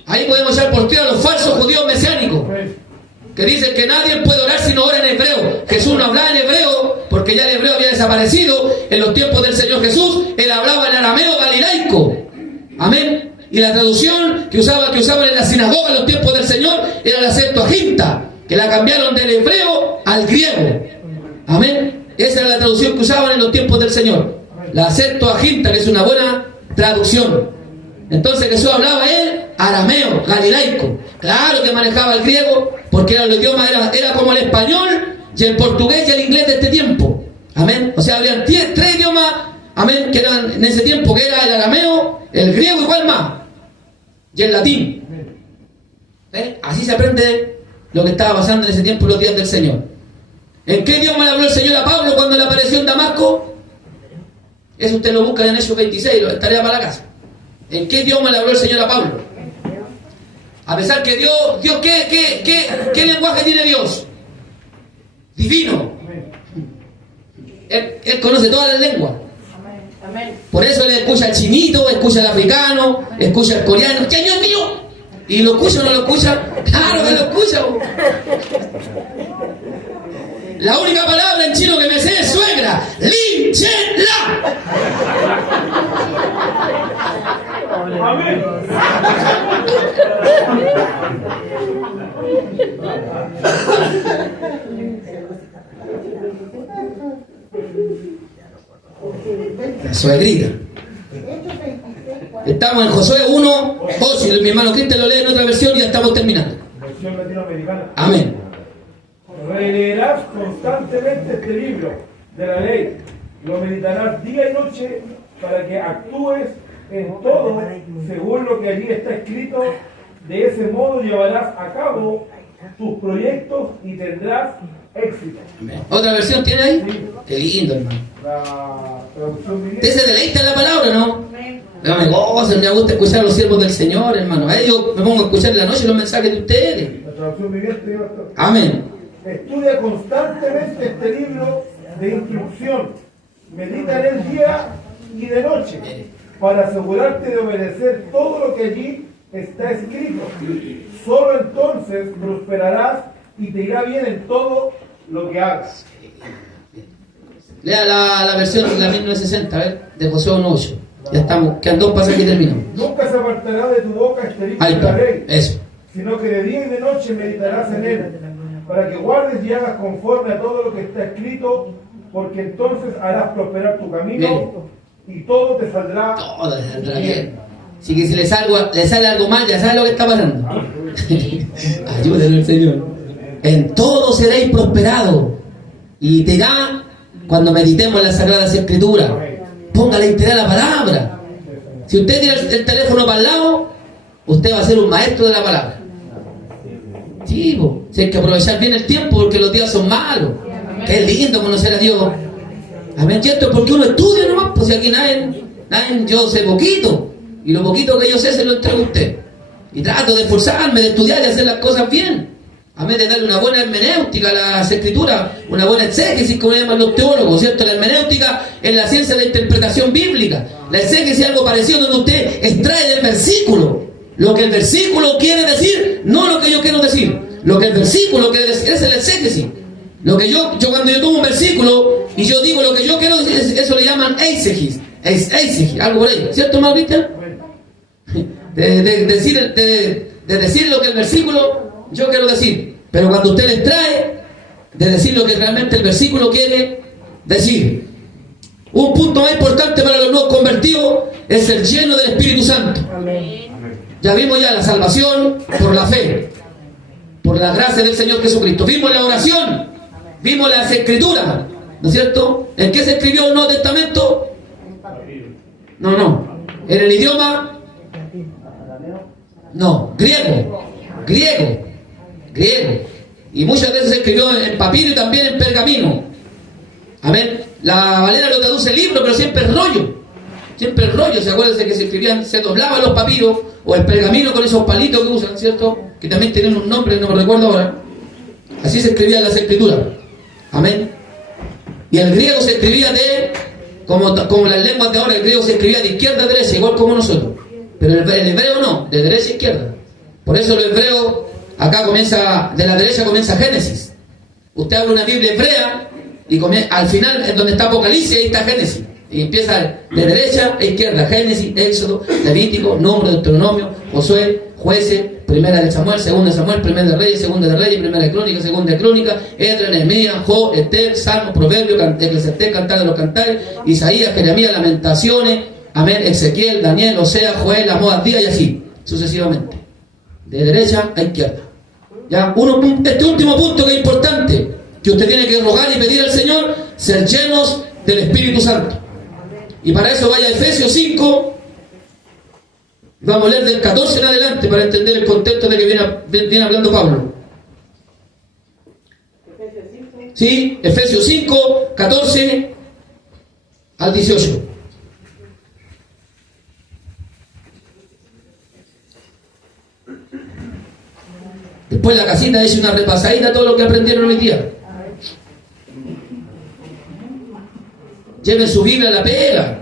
Ahí podemos echar por tierra a los falsos judíos mesiánicos, que dicen que nadie puede orar si no ora en hebreo. Jesús no hablaba en hebreo, porque ya el hebreo había desaparecido en los tiempos del Señor Jesús. Él hablaba en arameo galilaico. Amén. Y la traducción que usaban en la sinagoga en los tiempos del Señor era la Septuaginta, que la cambiaron del hebreo al griego. Amén. Esa era la traducción que usaban en los tiempos del Señor. La Septuaginta, que es una buena traducción. Entonces Jesús hablaba él arameo, galilaico. Claro que manejaba el griego, porque era el idioma, era como el español y el portugués y el inglés de este tiempo. Amén. O sea, habían tres idiomas, amén, que eran en ese tiempo, que era el arameo, el griego y cuál más, y el latín. Así se aprende lo que estaba pasando en ese tiempo en los días del Señor. ¿En qué idioma le habló el Señor a Pablo cuando le apareció en Damasco? Eso usted lo busca en Hechos 26, lo estaría para la casa. ¿En qué idioma le habló el Señor a Pablo? A pesar que Dios ¿qué lenguaje tiene Dios? Divino. Él conoce todas las lenguas. Por eso le escucha al chinito, escucha al africano, escucha al coreano. ¡Señor mío! ¿Y lo escucha o no lo escucha? ¡Claro que lo escucha! La única palabra en chino que me sé es suegra. ¡Linchela! Amén. La suegrita. Estamos en Josué 1, si mi hermano Cristian lo lee en otra versión y ya estamos terminando. Versión latinoamericana. Amén. Releerás constantemente este libro de la ley, lo meditarás día y noche para que actúes en todo según lo que allí está escrito. De ese modo llevarás a cabo tus proyectos y tendrás éxito. ¿Otra versión tiene ahí? Sí. Qué lindo, hermano. La traducción viviente. Usted se deleita en la palabra, ¿no? No me goza, me gusta escuchar a los siervos del Señor, hermano. Yo me pongo a escuchar en la noche los mensajes de ustedes. traducción viviente, pastor. Amén. Estudia constantemente este libro de instrucción. Medita en él día y de noche para asegurarte de obedecer todo lo que allí está escrito. Solo entonces prosperarás y te irá bien en todo lo que hagas. Lea la versión, la 1960, a ver, de Josué 1.8. Ya estamos, quedan 2 pasajes y terminamos. Nunca se apartará de tu boca este libro Ahí de la está, ley, eso. sino que de día y de noche meditarás en él, para que guardes y hagas conforme a todo lo que está escrito, porque entonces harás prosperar tu camino y todo te saldrá Todo saldrá bien. Así que si le sale algo mal, ya sabe lo que está pasando. Ayúdenlo el Señor. En todo seréis prosperados. Y te da cuando meditemos en las Sagradas Escrituras. Póngale interés a la palabra. Si usted tiene el teléfono para el lado, usted va a ser un maestro de la palabra. Sí, po. Si hay que aprovechar bien el tiempo porque los días son malos. Qué lindo conocer a Dios. Amén, ¿cierto? Porque uno estudia nomás, pues si aquí nadie, yo sé poquito. Y lo poquito que yo sé se lo entrego a usted. Y trato de esforzarme, de estudiar y hacer las cosas bien. Amén, de darle una buena hermenéutica a las escrituras, una buena exégesis, como llaman los teólogos, ¿cierto? La hermenéutica es la ciencia de la interpretación bíblica. La exégesis es algo parecido donde usted extrae del versículo lo que el versículo quiere decir, no lo que yo quiero decir. Lo que el versículo quiere decir es el exégesis. Lo que yo cuando yo tomo un versículo y yo digo lo que yo quiero decir, eso le llaman eisegesis. Eisegesis, algo por ahí, ¿cierto, Mauricio? De decir lo que el versículo yo quiero decir. Pero cuando usted les trae de decir lo que realmente el versículo quiere decir. Un punto más importante para los nuevos convertidos es el lleno del Espíritu Santo. Ya vimos ya la salvación por la fe, por la gracia del Señor Jesucristo. Vimos la oración, vimos las escrituras, ¿no es cierto? ¿En qué se escribió el Nuevo Testamento? No. ¿En el idioma? No, griego. Y muchas veces se escribió en papiro y también en pergamino. Amén. La Valera lo traduce libro, pero siempre es rollo. Siempre el rollo, ¿se acuerdan que se escribían, se doblaban los papiros o el pergamino con esos palitos que usan, ¿cierto? Que también tienen un nombre, no me recuerdo ahora. Así se escribían las escrituras. Amén. Y el griego se escribía como las lenguas de ahora, el griego se escribía de izquierda a derecha, igual como nosotros. Pero el hebreo no, de derecha a izquierda. Por eso el hebreo, acá comienza, de la derecha comienza Génesis. Usted abre una Biblia hebrea y al final, en donde está Apocalipsis, ahí está Génesis. Y empieza de derecha a izquierda, Génesis, Éxodo, Levítico, Número, Deuteronomio, Josué, Jueces, Primera de Samuel, Segunda de Samuel, Primera de Reyes, Segunda de Reyes, Primera de Crónica, Segunda de Crónica, Esdras, Nehemías, Job, Esther, Salmo, Proverbio, Eclesiastés, Cantar de los Cantares, Isaías, Jeremías, Lamentaciones, amén, Ezequiel, Daniel, Oseas, Joel, Amós, Abdías y así, sucesivamente. De derecha a izquierda. Ya, este último punto que es importante, que usted tiene que rogar y pedir al Señor, ser llenos del Espíritu Santo. Y para eso vaya a Efesios 5, vamos a leer del 14 en adelante para entender el contexto de que viene hablando Pablo. Sí, Efesios 5, 14 al 18. Después la casita dice una repasadita a todo lo que aprendieron hoy día. Lleven su Biblia a la pega.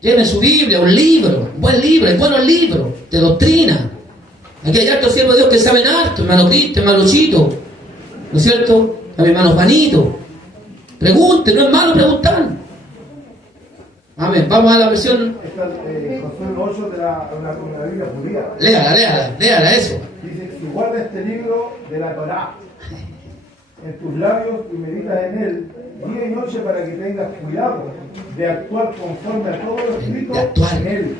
Lleven su Biblia, un libro, un buen libro, hay buenos libros de doctrina. Aquí hay hartos siervos de Dios que saben harto, hermano Cristo, hermano Chito, ¿no es cierto? A mi hermano Juanito. Pregunten, no es malo preguntar. Amén, vamos a la versión. Josué 8 de la Biblia judía. Léala, eso. Dice, si guarda este libro de la Torá en tus labios y meditas en él día y noche para que tengas cuidado de actuar conforme a todo lo escrito en él.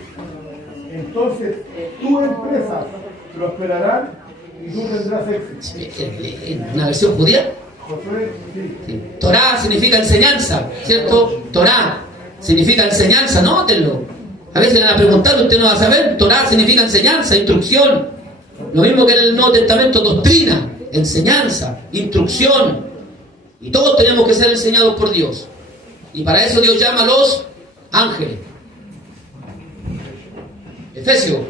Entonces tus empresas prosperarán y tú tendrás éxito. ¿Una versión judía? Josué, sí. Torá significa enseñanza, ¿cierto? Torá significa enseñanza, nótenlo. A veces le van a preguntar, usted no va a saber. Torá significa enseñanza, instrucción. Lo mismo que en el Nuevo Testamento, doctrina, enseñanza, instrucción. Y todos tenemos que ser enseñados por Dios. Y para eso Dios llama a los ángeles. Efesios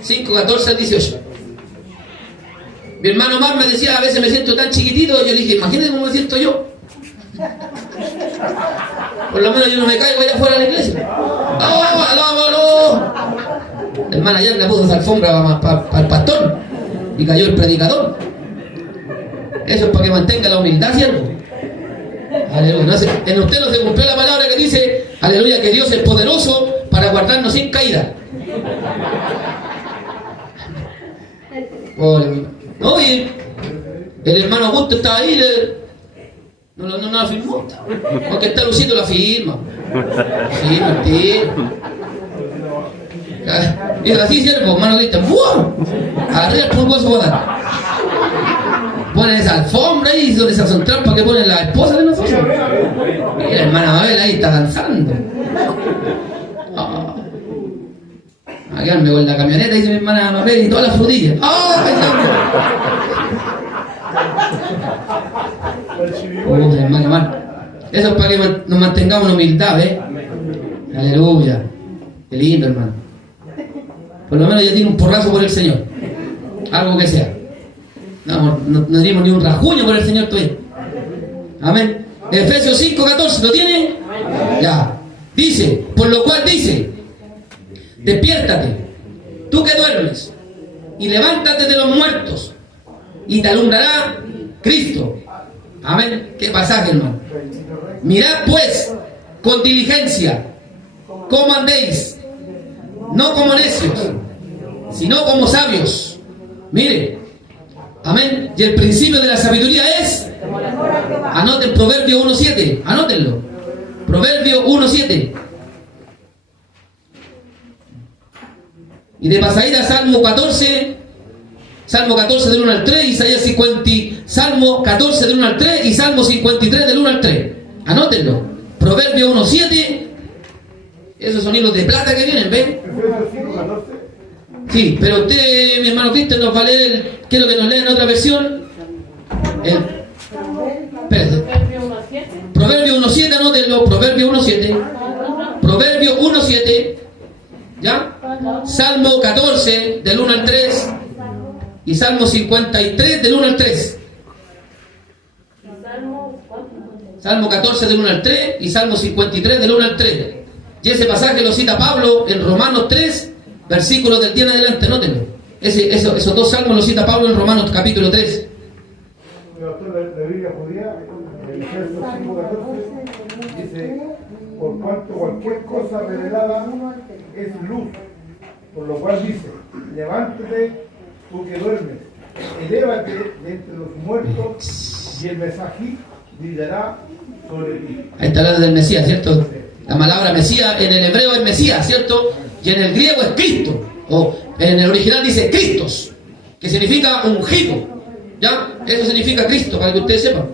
5, 14 al 18. Mi hermano Omar me decía, a veces me siento tan chiquitito, yo le dije, imagínate cómo me siento yo. Por lo menos yo no me caigo allá afuera de la iglesia. ¡Oh, la hermana ayer le puso esa alfombra para el pastor y cayó el predicador. Eso es para que mantenga la humildad, ¿cierto? Aleluya. No en usted no se cumplió la palabra que dice, aleluya, que Dios es poderoso para guardarnos sin caída. No, y el hermano Augusto estaba ahí, no la firmó. Porque está Lucito la firma. Sí, mentira. Y así, ¿cierto? Hermano Cristian, ¡buah! Arriba el pulgoso va a dar. Ponen esa alfombra ahí, esas son trampas que ponen la esposa de nosotros. Y la hermana Mabel ahí está danzando. A quedarme con la camioneta, dice mi hermana Mabel, y todas las frutillas. Hermano. Eso es para que nos mantengamos en humildad, ¿eh? Aleluya. Qué lindo, hermano. Por lo menos ya tiene un porrazo por el Señor. Algo que sea. No dimos ni un rajuño por el Señor todavía. Amén. Efesios 5:14, ¿lo tiene? Ya. Dice, por lo cual dice, despiértate, tú que duermes, y levántate de los muertos, y te alumbrará Cristo. Amén. Qué pasaje, hermano. Mirad pues con diligencia cómo andéis, no como necios, sino como sabios. Mire. Amén. Y el principio de la sabiduría es, anoten Proverbio 1:7, anótenlo. Proverbio 1:7. Y de pasadita Salmo 14 del 1 al 3, Isaías 50, Salmo 14 del 1 al 3 y Salmo 53 del 1 al 3. Anótenlo. Proverbio 1:7. Esos son hilos de plata que vienen, ¿ven? Sí, pero usted, mi hermano Cristian, nos va a leer, quiero que nos lean otra versión. Espérate. Proverbio 1:7, anótenlo, Proverbio 1:7. Proverbio 1:7. ¿Ya? Salmo 14 del 1 al 3 y Salmo 53 del 1 al 3. Salmo 14 del 1 al 3 y Salmo 53 del 1 al 3. Y ese pasaje lo cita Pablo en Romanos 3, versículos del 10 en adelante, anótenlo. Esos dos salmos los cita Pablo en Romanos capítulo 3. El autor de la Biblia judía, el Efesios 5:14, dice, por cuanto cualquier cosa revelada es luz, por lo cual dice, levántate tú que duermes, elévate de entre los muertos y el mensají brillará sobre ti. Ahí está hablando del Mesías, ¿cierto? La palabra Mesías en el hebreo es Mesías, ¿cierto? Y en el griego es Cristo, o en el original dice Cristos, que significa ungido. ¿Ya? Eso significa Cristo, para que ustedes sepan.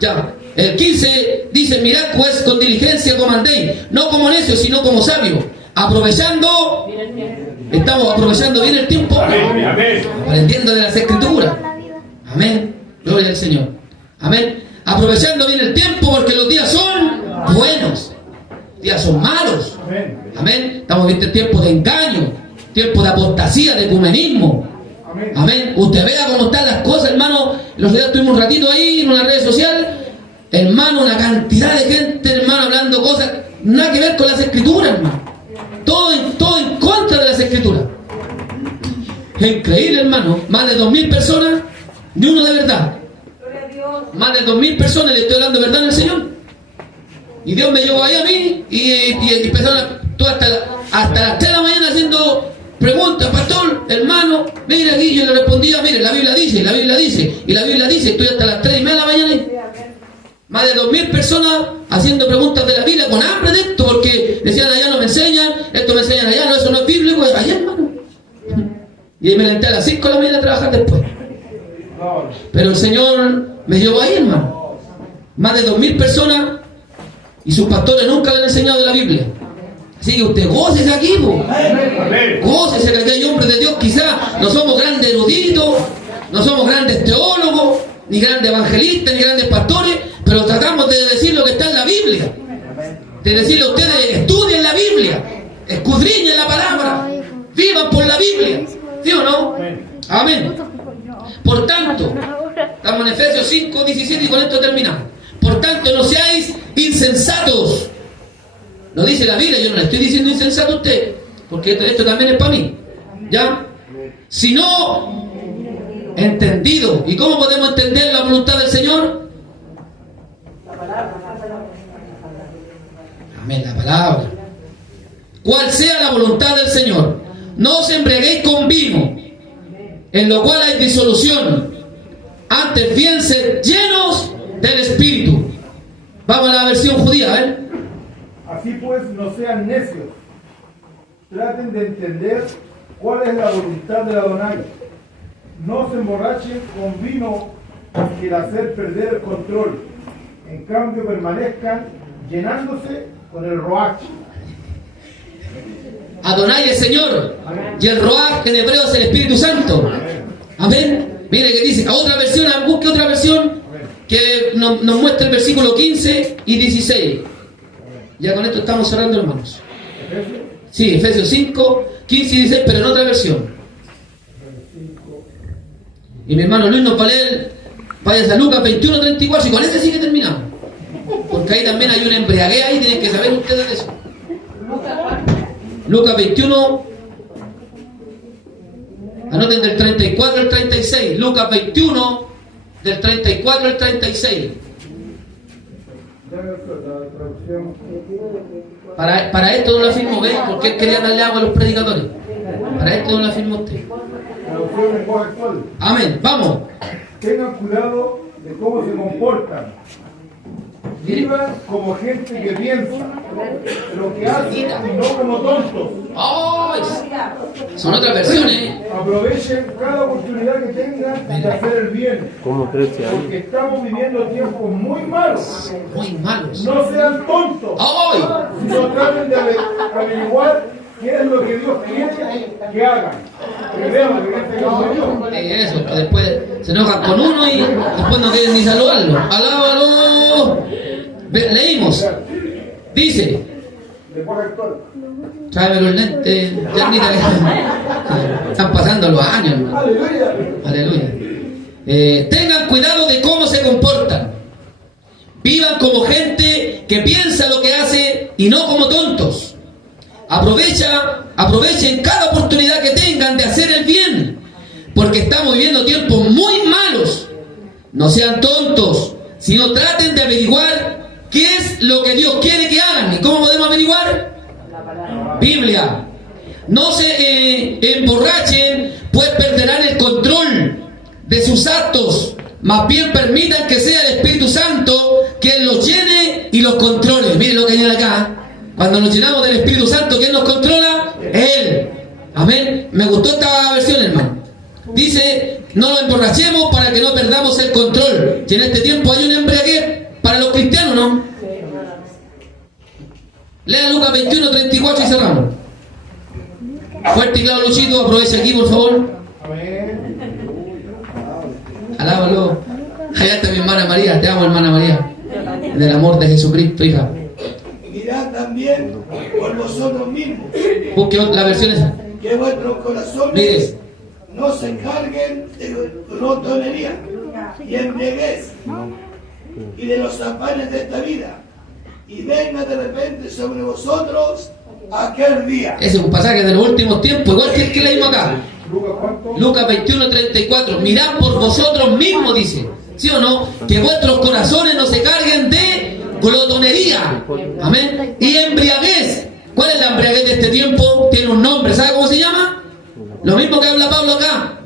Ya. El 15 dice, mirad pues con diligencia como andéis, no como necios, sino como sabios, aprovechando, estamos aprovechando bien el tiempo, aprendiendo de las Escrituras. Amén. Gloria al Señor. Amén. Aprovechando bien el tiempo, porque los días son buenos, días son malos. Amén. Estamos viendo tiempos de engaño, tiempos de apostasía, de ecumenismo. Amén. Usted vea cómo están las cosas, hermano. Los días estuvimos un ratito ahí en una red social, hermano, una cantidad de gente, hermano, hablando cosas nada que ver con las Escrituras, hermano. Todo en contra de las Escrituras. Es increíble, hermano. Más de 2.000 personas, ni uno de verdad. Más de 2.000 personas, le estoy hablando de verdad en el Señor. Y Dios me llevó ahí a mí y empezaron hasta las 3 de la mañana haciendo preguntas, pastor, hermano, mire aquí, yo le respondía, mire, la Biblia dice, y la Biblia dice, estoy hasta las 3:30 de la mañana ahí. Más de 2.000 personas haciendo preguntas de la Biblia con hambre de esto, porque decían allá no me enseñan, esto me enseñan allá, no, eso no es bíblico, es allá, hermano. Y ahí me levanté a las 5 de la mañana a trabajar después. Pero el Señor me llevó ahí, hermano. Más de 2.000 personas y sus pastores nunca le han enseñado de la Biblia. Así que usted gócese aquí, gócese que aquí hay hombres de Dios. Quizás no somos grandes eruditos, no somos grandes teólogos, ni grandes evangelistas, ni grandes pastores, pero tratamos de decir lo que está en la Biblia. De decirle a ustedes, estudien la Biblia, escudriñen la palabra, vivan por la Biblia. ¿Sí o no? Amén. Por tanto, estamos en Efesios 5, 17 y con esto terminamos. Por tanto, no seáis insensatos. Lo dice la Biblia, yo no le estoy diciendo insensato a usted, porque esto también es para mí. ¿Ya? Sino entendido. ¿Y cómo podemos entender la voluntad del Señor? Amén, la palabra. Cual sea la voluntad del Señor. No os embriaguéis con vino, en lo cual hay disolución. Antes bien sed llenos del Espíritu. Vamos a la versión judía, ¿eh? Así pues, no sean necios. Traten de entender cuál es la voluntad de Adonai. No se emborrachen con vino que quiera hacer perder el control. En cambio, permanezcan llenándose con el roach. Adonai es Señor. Y el Roach en hebreo es el Espíritu Santo. Amén. Mire que dice, a otra versión, busque otra versión que nos muestre el versículo 15 y 16. Ya con esto estamos cerrando, hermanos. Sí, Efesios 5, 15 y 16, pero en otra versión. Y mi hermano Luis nos va a leer, vaya a Lucas 21, 34, y con ese sí que terminamos. Porque ahí también hay una embriaguez ahí, tienen que saber ustedes de eso. Lucas 21, anoten del 34 al 36. Lucas 21, del 34 al 36. Para esto no la firmó, ¿ves? Porque él quería darle agua a los predicadores. Para esto no la firmó usted. Amén, vamos. Tengan cuidado de cómo se comportan. Vivan como gente que piensa lo que hace y no como tontos. ¡Oh! Son otras versiones. Aprovechen cada oportunidad que tengan de hacer el bien. Porque estamos viviendo tiempos muy malos. Muy malos. No sean tontos. ¡Ay! Sino traten de averiguar qué es lo que Dios quiere que hagan. Que vean que este Dios. Eso, que después se enojan con uno y después no quieren ni saludarlo. ¡Alábalo! Leímos. Dice. Tráeme los lentes. Ya mira que están pasando los años, hermano. Aleluya. Tengan cuidado de cómo se comportan. Vivan como gente que piensa lo que hace y no como tontos. Aprovechen cada oportunidad que tengan de hacer el bien, porque estamos viviendo tiempos muy malos. No sean tontos, sino traten de averiguar qué es lo que Dios quiere que hagan. ¿Y cómo podemos averiguar? Biblia. No se emborrachen, pues perderán el control de sus actos. Más bien permitan que sea el Espíritu Santo quien los llene y los controle. Miren lo que hay acá. Cuando nos llenamos del Espíritu Santo, ¿quién nos controla? Él. Amén. Me gustó esta versión, hermano. Dice, no nos emborrachemos para que no perdamos el control. Y en este tiempo hay una embriaguez para los cristianos, ¿no? Lea Lucas 21, 34 y cerramos. Fuerte y claro, Luchito, aprovecha aquí, por favor. Alábalo. Allá está mi hermana María, te amo, hermana María. Del amor de Jesucristo, hija. Mirad también por vosotros mismos. Busque la versión esa. Que vuestros corazones Mire. no se carguen de glotonería y embriaguez y de los afanes de esta vida, y venga de repente sobre vosotros aquel día. Ese es un pasaje de los últimos tiempos, igual que el que leímos acá. Lucas 21, 34. Mirad por vosotros mismos, dice. ¿Sí o no? Que vuestros corazones no se carguen de glotonería. Amén. Y embriaguez. ¿Cuál es la embriaguez de este tiempo? Tiene un nombre. ¿Sabe cómo se llama? Lo mismo que habla Pablo acá.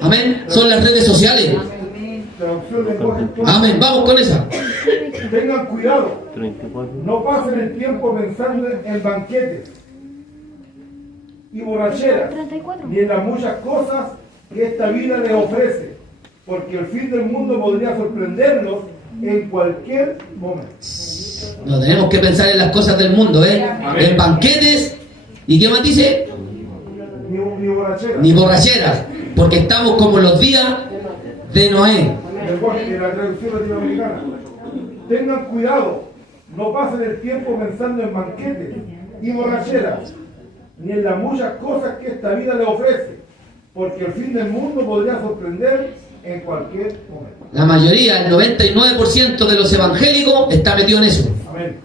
Amén. Son las redes sociales. Amén. Vamos con esa. Tengan cuidado. No pasen el tiempo pensando en banquetes y borracheras, ni en las muchas cosas que esta vida les ofrece, porque el fin del mundo podría sorprenderlos en cualquier momento. No tenemos que pensar en las cosas del mundo, en banquetes. ¿Y qué más dice? Ni borracheras. Ni borracheras, porque estamos como en los días de Noé. En la traducción latinoamericana. Tengan cuidado, no pasen el tiempo pensando en banquetes y borracheras, ni en las muchas cosas que esta vida les ofrece, porque el fin del mundo podría sorprender en cualquier momento. La mayoría, el 99% de los evangélicos está metido en eso. Amén.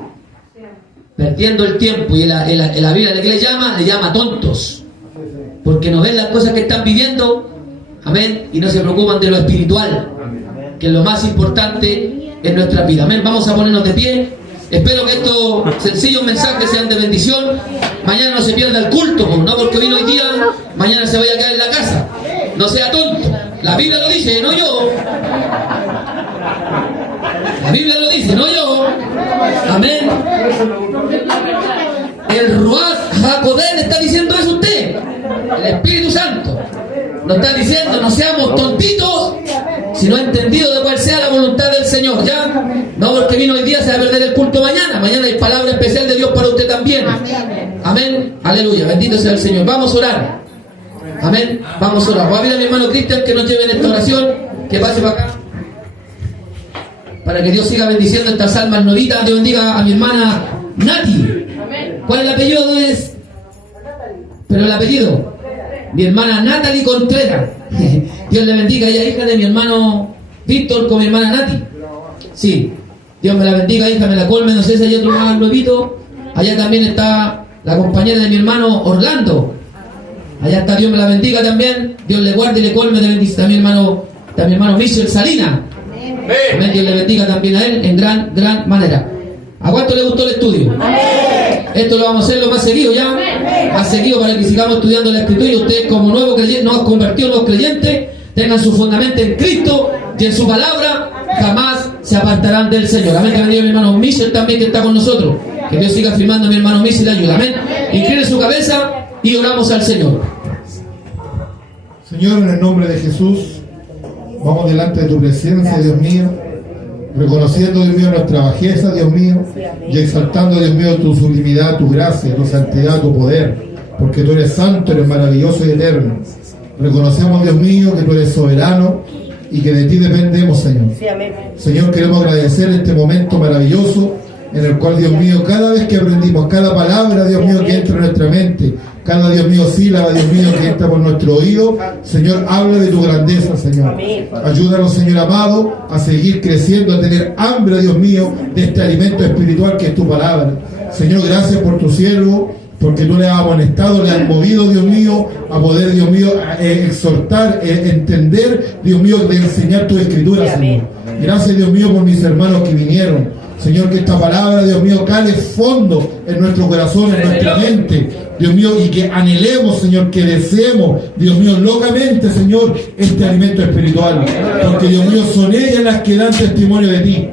Perdiendo el tiempo. Y la Biblia, ¿qué le llama tontos. Porque no ven las cosas que están viviendo. Amén. Y no se preocupan de lo espiritual, que es lo más importante en nuestra vida. Amén. Vamos a ponernos de pie. Espero que estos sencillos mensajes sean de bendición. Mañana no se pierda el culto, no porque vino hoy día, mañana se vaya a quedar en la casa. No sea tonto. La Biblia lo dice, no yo. La Biblia lo dice, no yo. Amén. El Ruach Jacodén está diciendo eso usted. El Espíritu Santo nos está diciendo, no seamos tontitos, sino entendidos de cuál sea la voluntad del Señor. Ya, no porque vino hoy día se va a perder el culto mañana. Mañana hay palabra especial de Dios para usted también. Amén. Aleluya. Bendito sea el Señor. Vamos a orar. Amén. Vamos a orar. Voy a pedir a mi hermano Cristian que nos lleve en esta oración, que pase para acá, para que Dios siga bendiciendo estas almas novitas. Dios bendiga a mi hermana Nati. ¿Cuál es el apellido? Pero el apellido, mi hermana Natalie Contreras. Dios le bendiga. Ella es hija de mi hermano Víctor con mi hermana Nati. Sí, Dios me la bendiga, hija, me la colme. No sé si hay otro más nuevito. Allá también está la compañera de mi hermano Orlando. Allá está, Dios me la bendiga también. Dios le guarde y le colme de bendición. Está mi hermano Michel Salina. Amén. Dios le bendiga también a él en gran manera. ¿A cuánto le gustó el estudio? Esto lo vamos a hacer lo más seguido ya. Más seguido para que sigamos estudiando la Escritura y ustedes como nuevos creyentes, nuevos convertidos, nuevos creyentes, tengan su fundamento en Cristo y en su palabra, jamás se apartarán del Señor. Amén. Que bendiga a mi hermano Michel también que está con nosotros. Que Dios siga firmando a mi hermano Michel y le ayuda. Amén. Incline su cabeza y oramos al Señor. Señor, en el nombre de Jesús, vamos delante de tu presencia, Dios mío, reconociendo, Dios mío, nuestra bajeza, Dios mío, y exaltando, Dios mío, tu sublimidad, tu gracia, tu santidad, tu poder, porque tú eres santo, eres maravilloso y eterno. Reconocemos, Dios mío, que tú eres soberano y que de ti dependemos, Señor. Señor, queremos agradecer este momento maravilloso en el cual, Dios mío, cada vez que aprendimos, cada palabra, Dios mío, que entra en nuestra mente, cada, Dios mío, sílaba, Dios mío, que entra por nuestro oído, Señor, habla de tu grandeza, Señor. Ayúdanos, Señor amado, a seguir creciendo, a tener hambre, Dios mío, de este alimento espiritual que es tu palabra. Señor, gracias por tu siervo, porque tú le has amonestado, le has movido, Dios mío, a poder, Dios mío, exhortar, entender, Dios mío, de enseñar tu escritura, Señor. Gracias, Dios mío, por mis hermanos que vinieron. Señor, que esta palabra, Dios mío, cale fondo en nuestro corazón, en nuestra mente, Dios mío, y que anhelemos, Señor, que deseemos, Dios mío, locamente, Señor, este alimento espiritual, porque, Dios mío, son ellas las que dan testimonio de ti.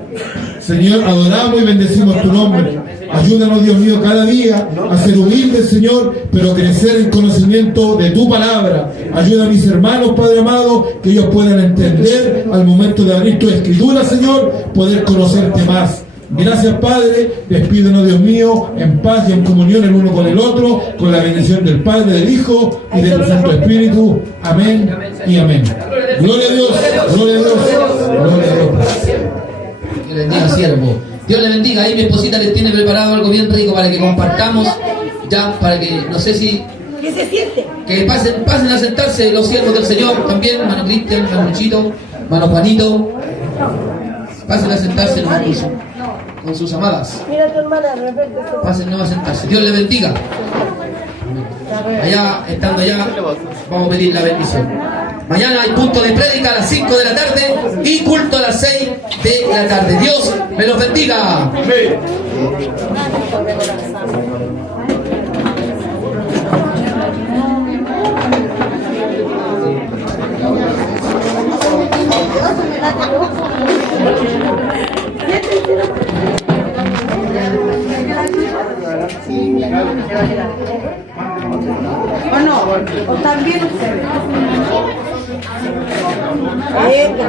Señor, adoramos y bendecimos tu nombre. Ayúdanos, Dios mío, cada día a ser humildes, Señor, pero crecer en conocimiento de tu palabra. Ayuda a mis hermanos, Padre amado, que ellos puedan entender al momento de abrir tu escritura, Señor, poder conocerte más. Gracias, Padre. Despídenos, Dios mío, en paz y en comunión el uno con el otro, con la bendición del Padre, del Hijo y del Santo Espíritu. Amén y amén. Gloria a Dios, gloria a Dios, gloria a Dios. Dios le bendiga, siervo. Dios le bendiga. Ahí mi esposita les tiene preparado algo bien rico para que compartamos. Ya, para que, no sé si... ¿Qué se siente? Que pasen a sentarse los siervos del Señor también. Hermano Cristian, hermano Luchito, hermano Juanito. Pasen a sentarse con sus amadas. Mira tu hermana, de repente. Pasen a sentarse. Dios le bendiga. Allá, estando allá, vamos a pedir la bendición. Mañana hay punto de prédica a las 5 de la tarde y culto a las 6 de la tarde. Dios me los bendiga. ¿O no? ¿O también ustedes? Venga.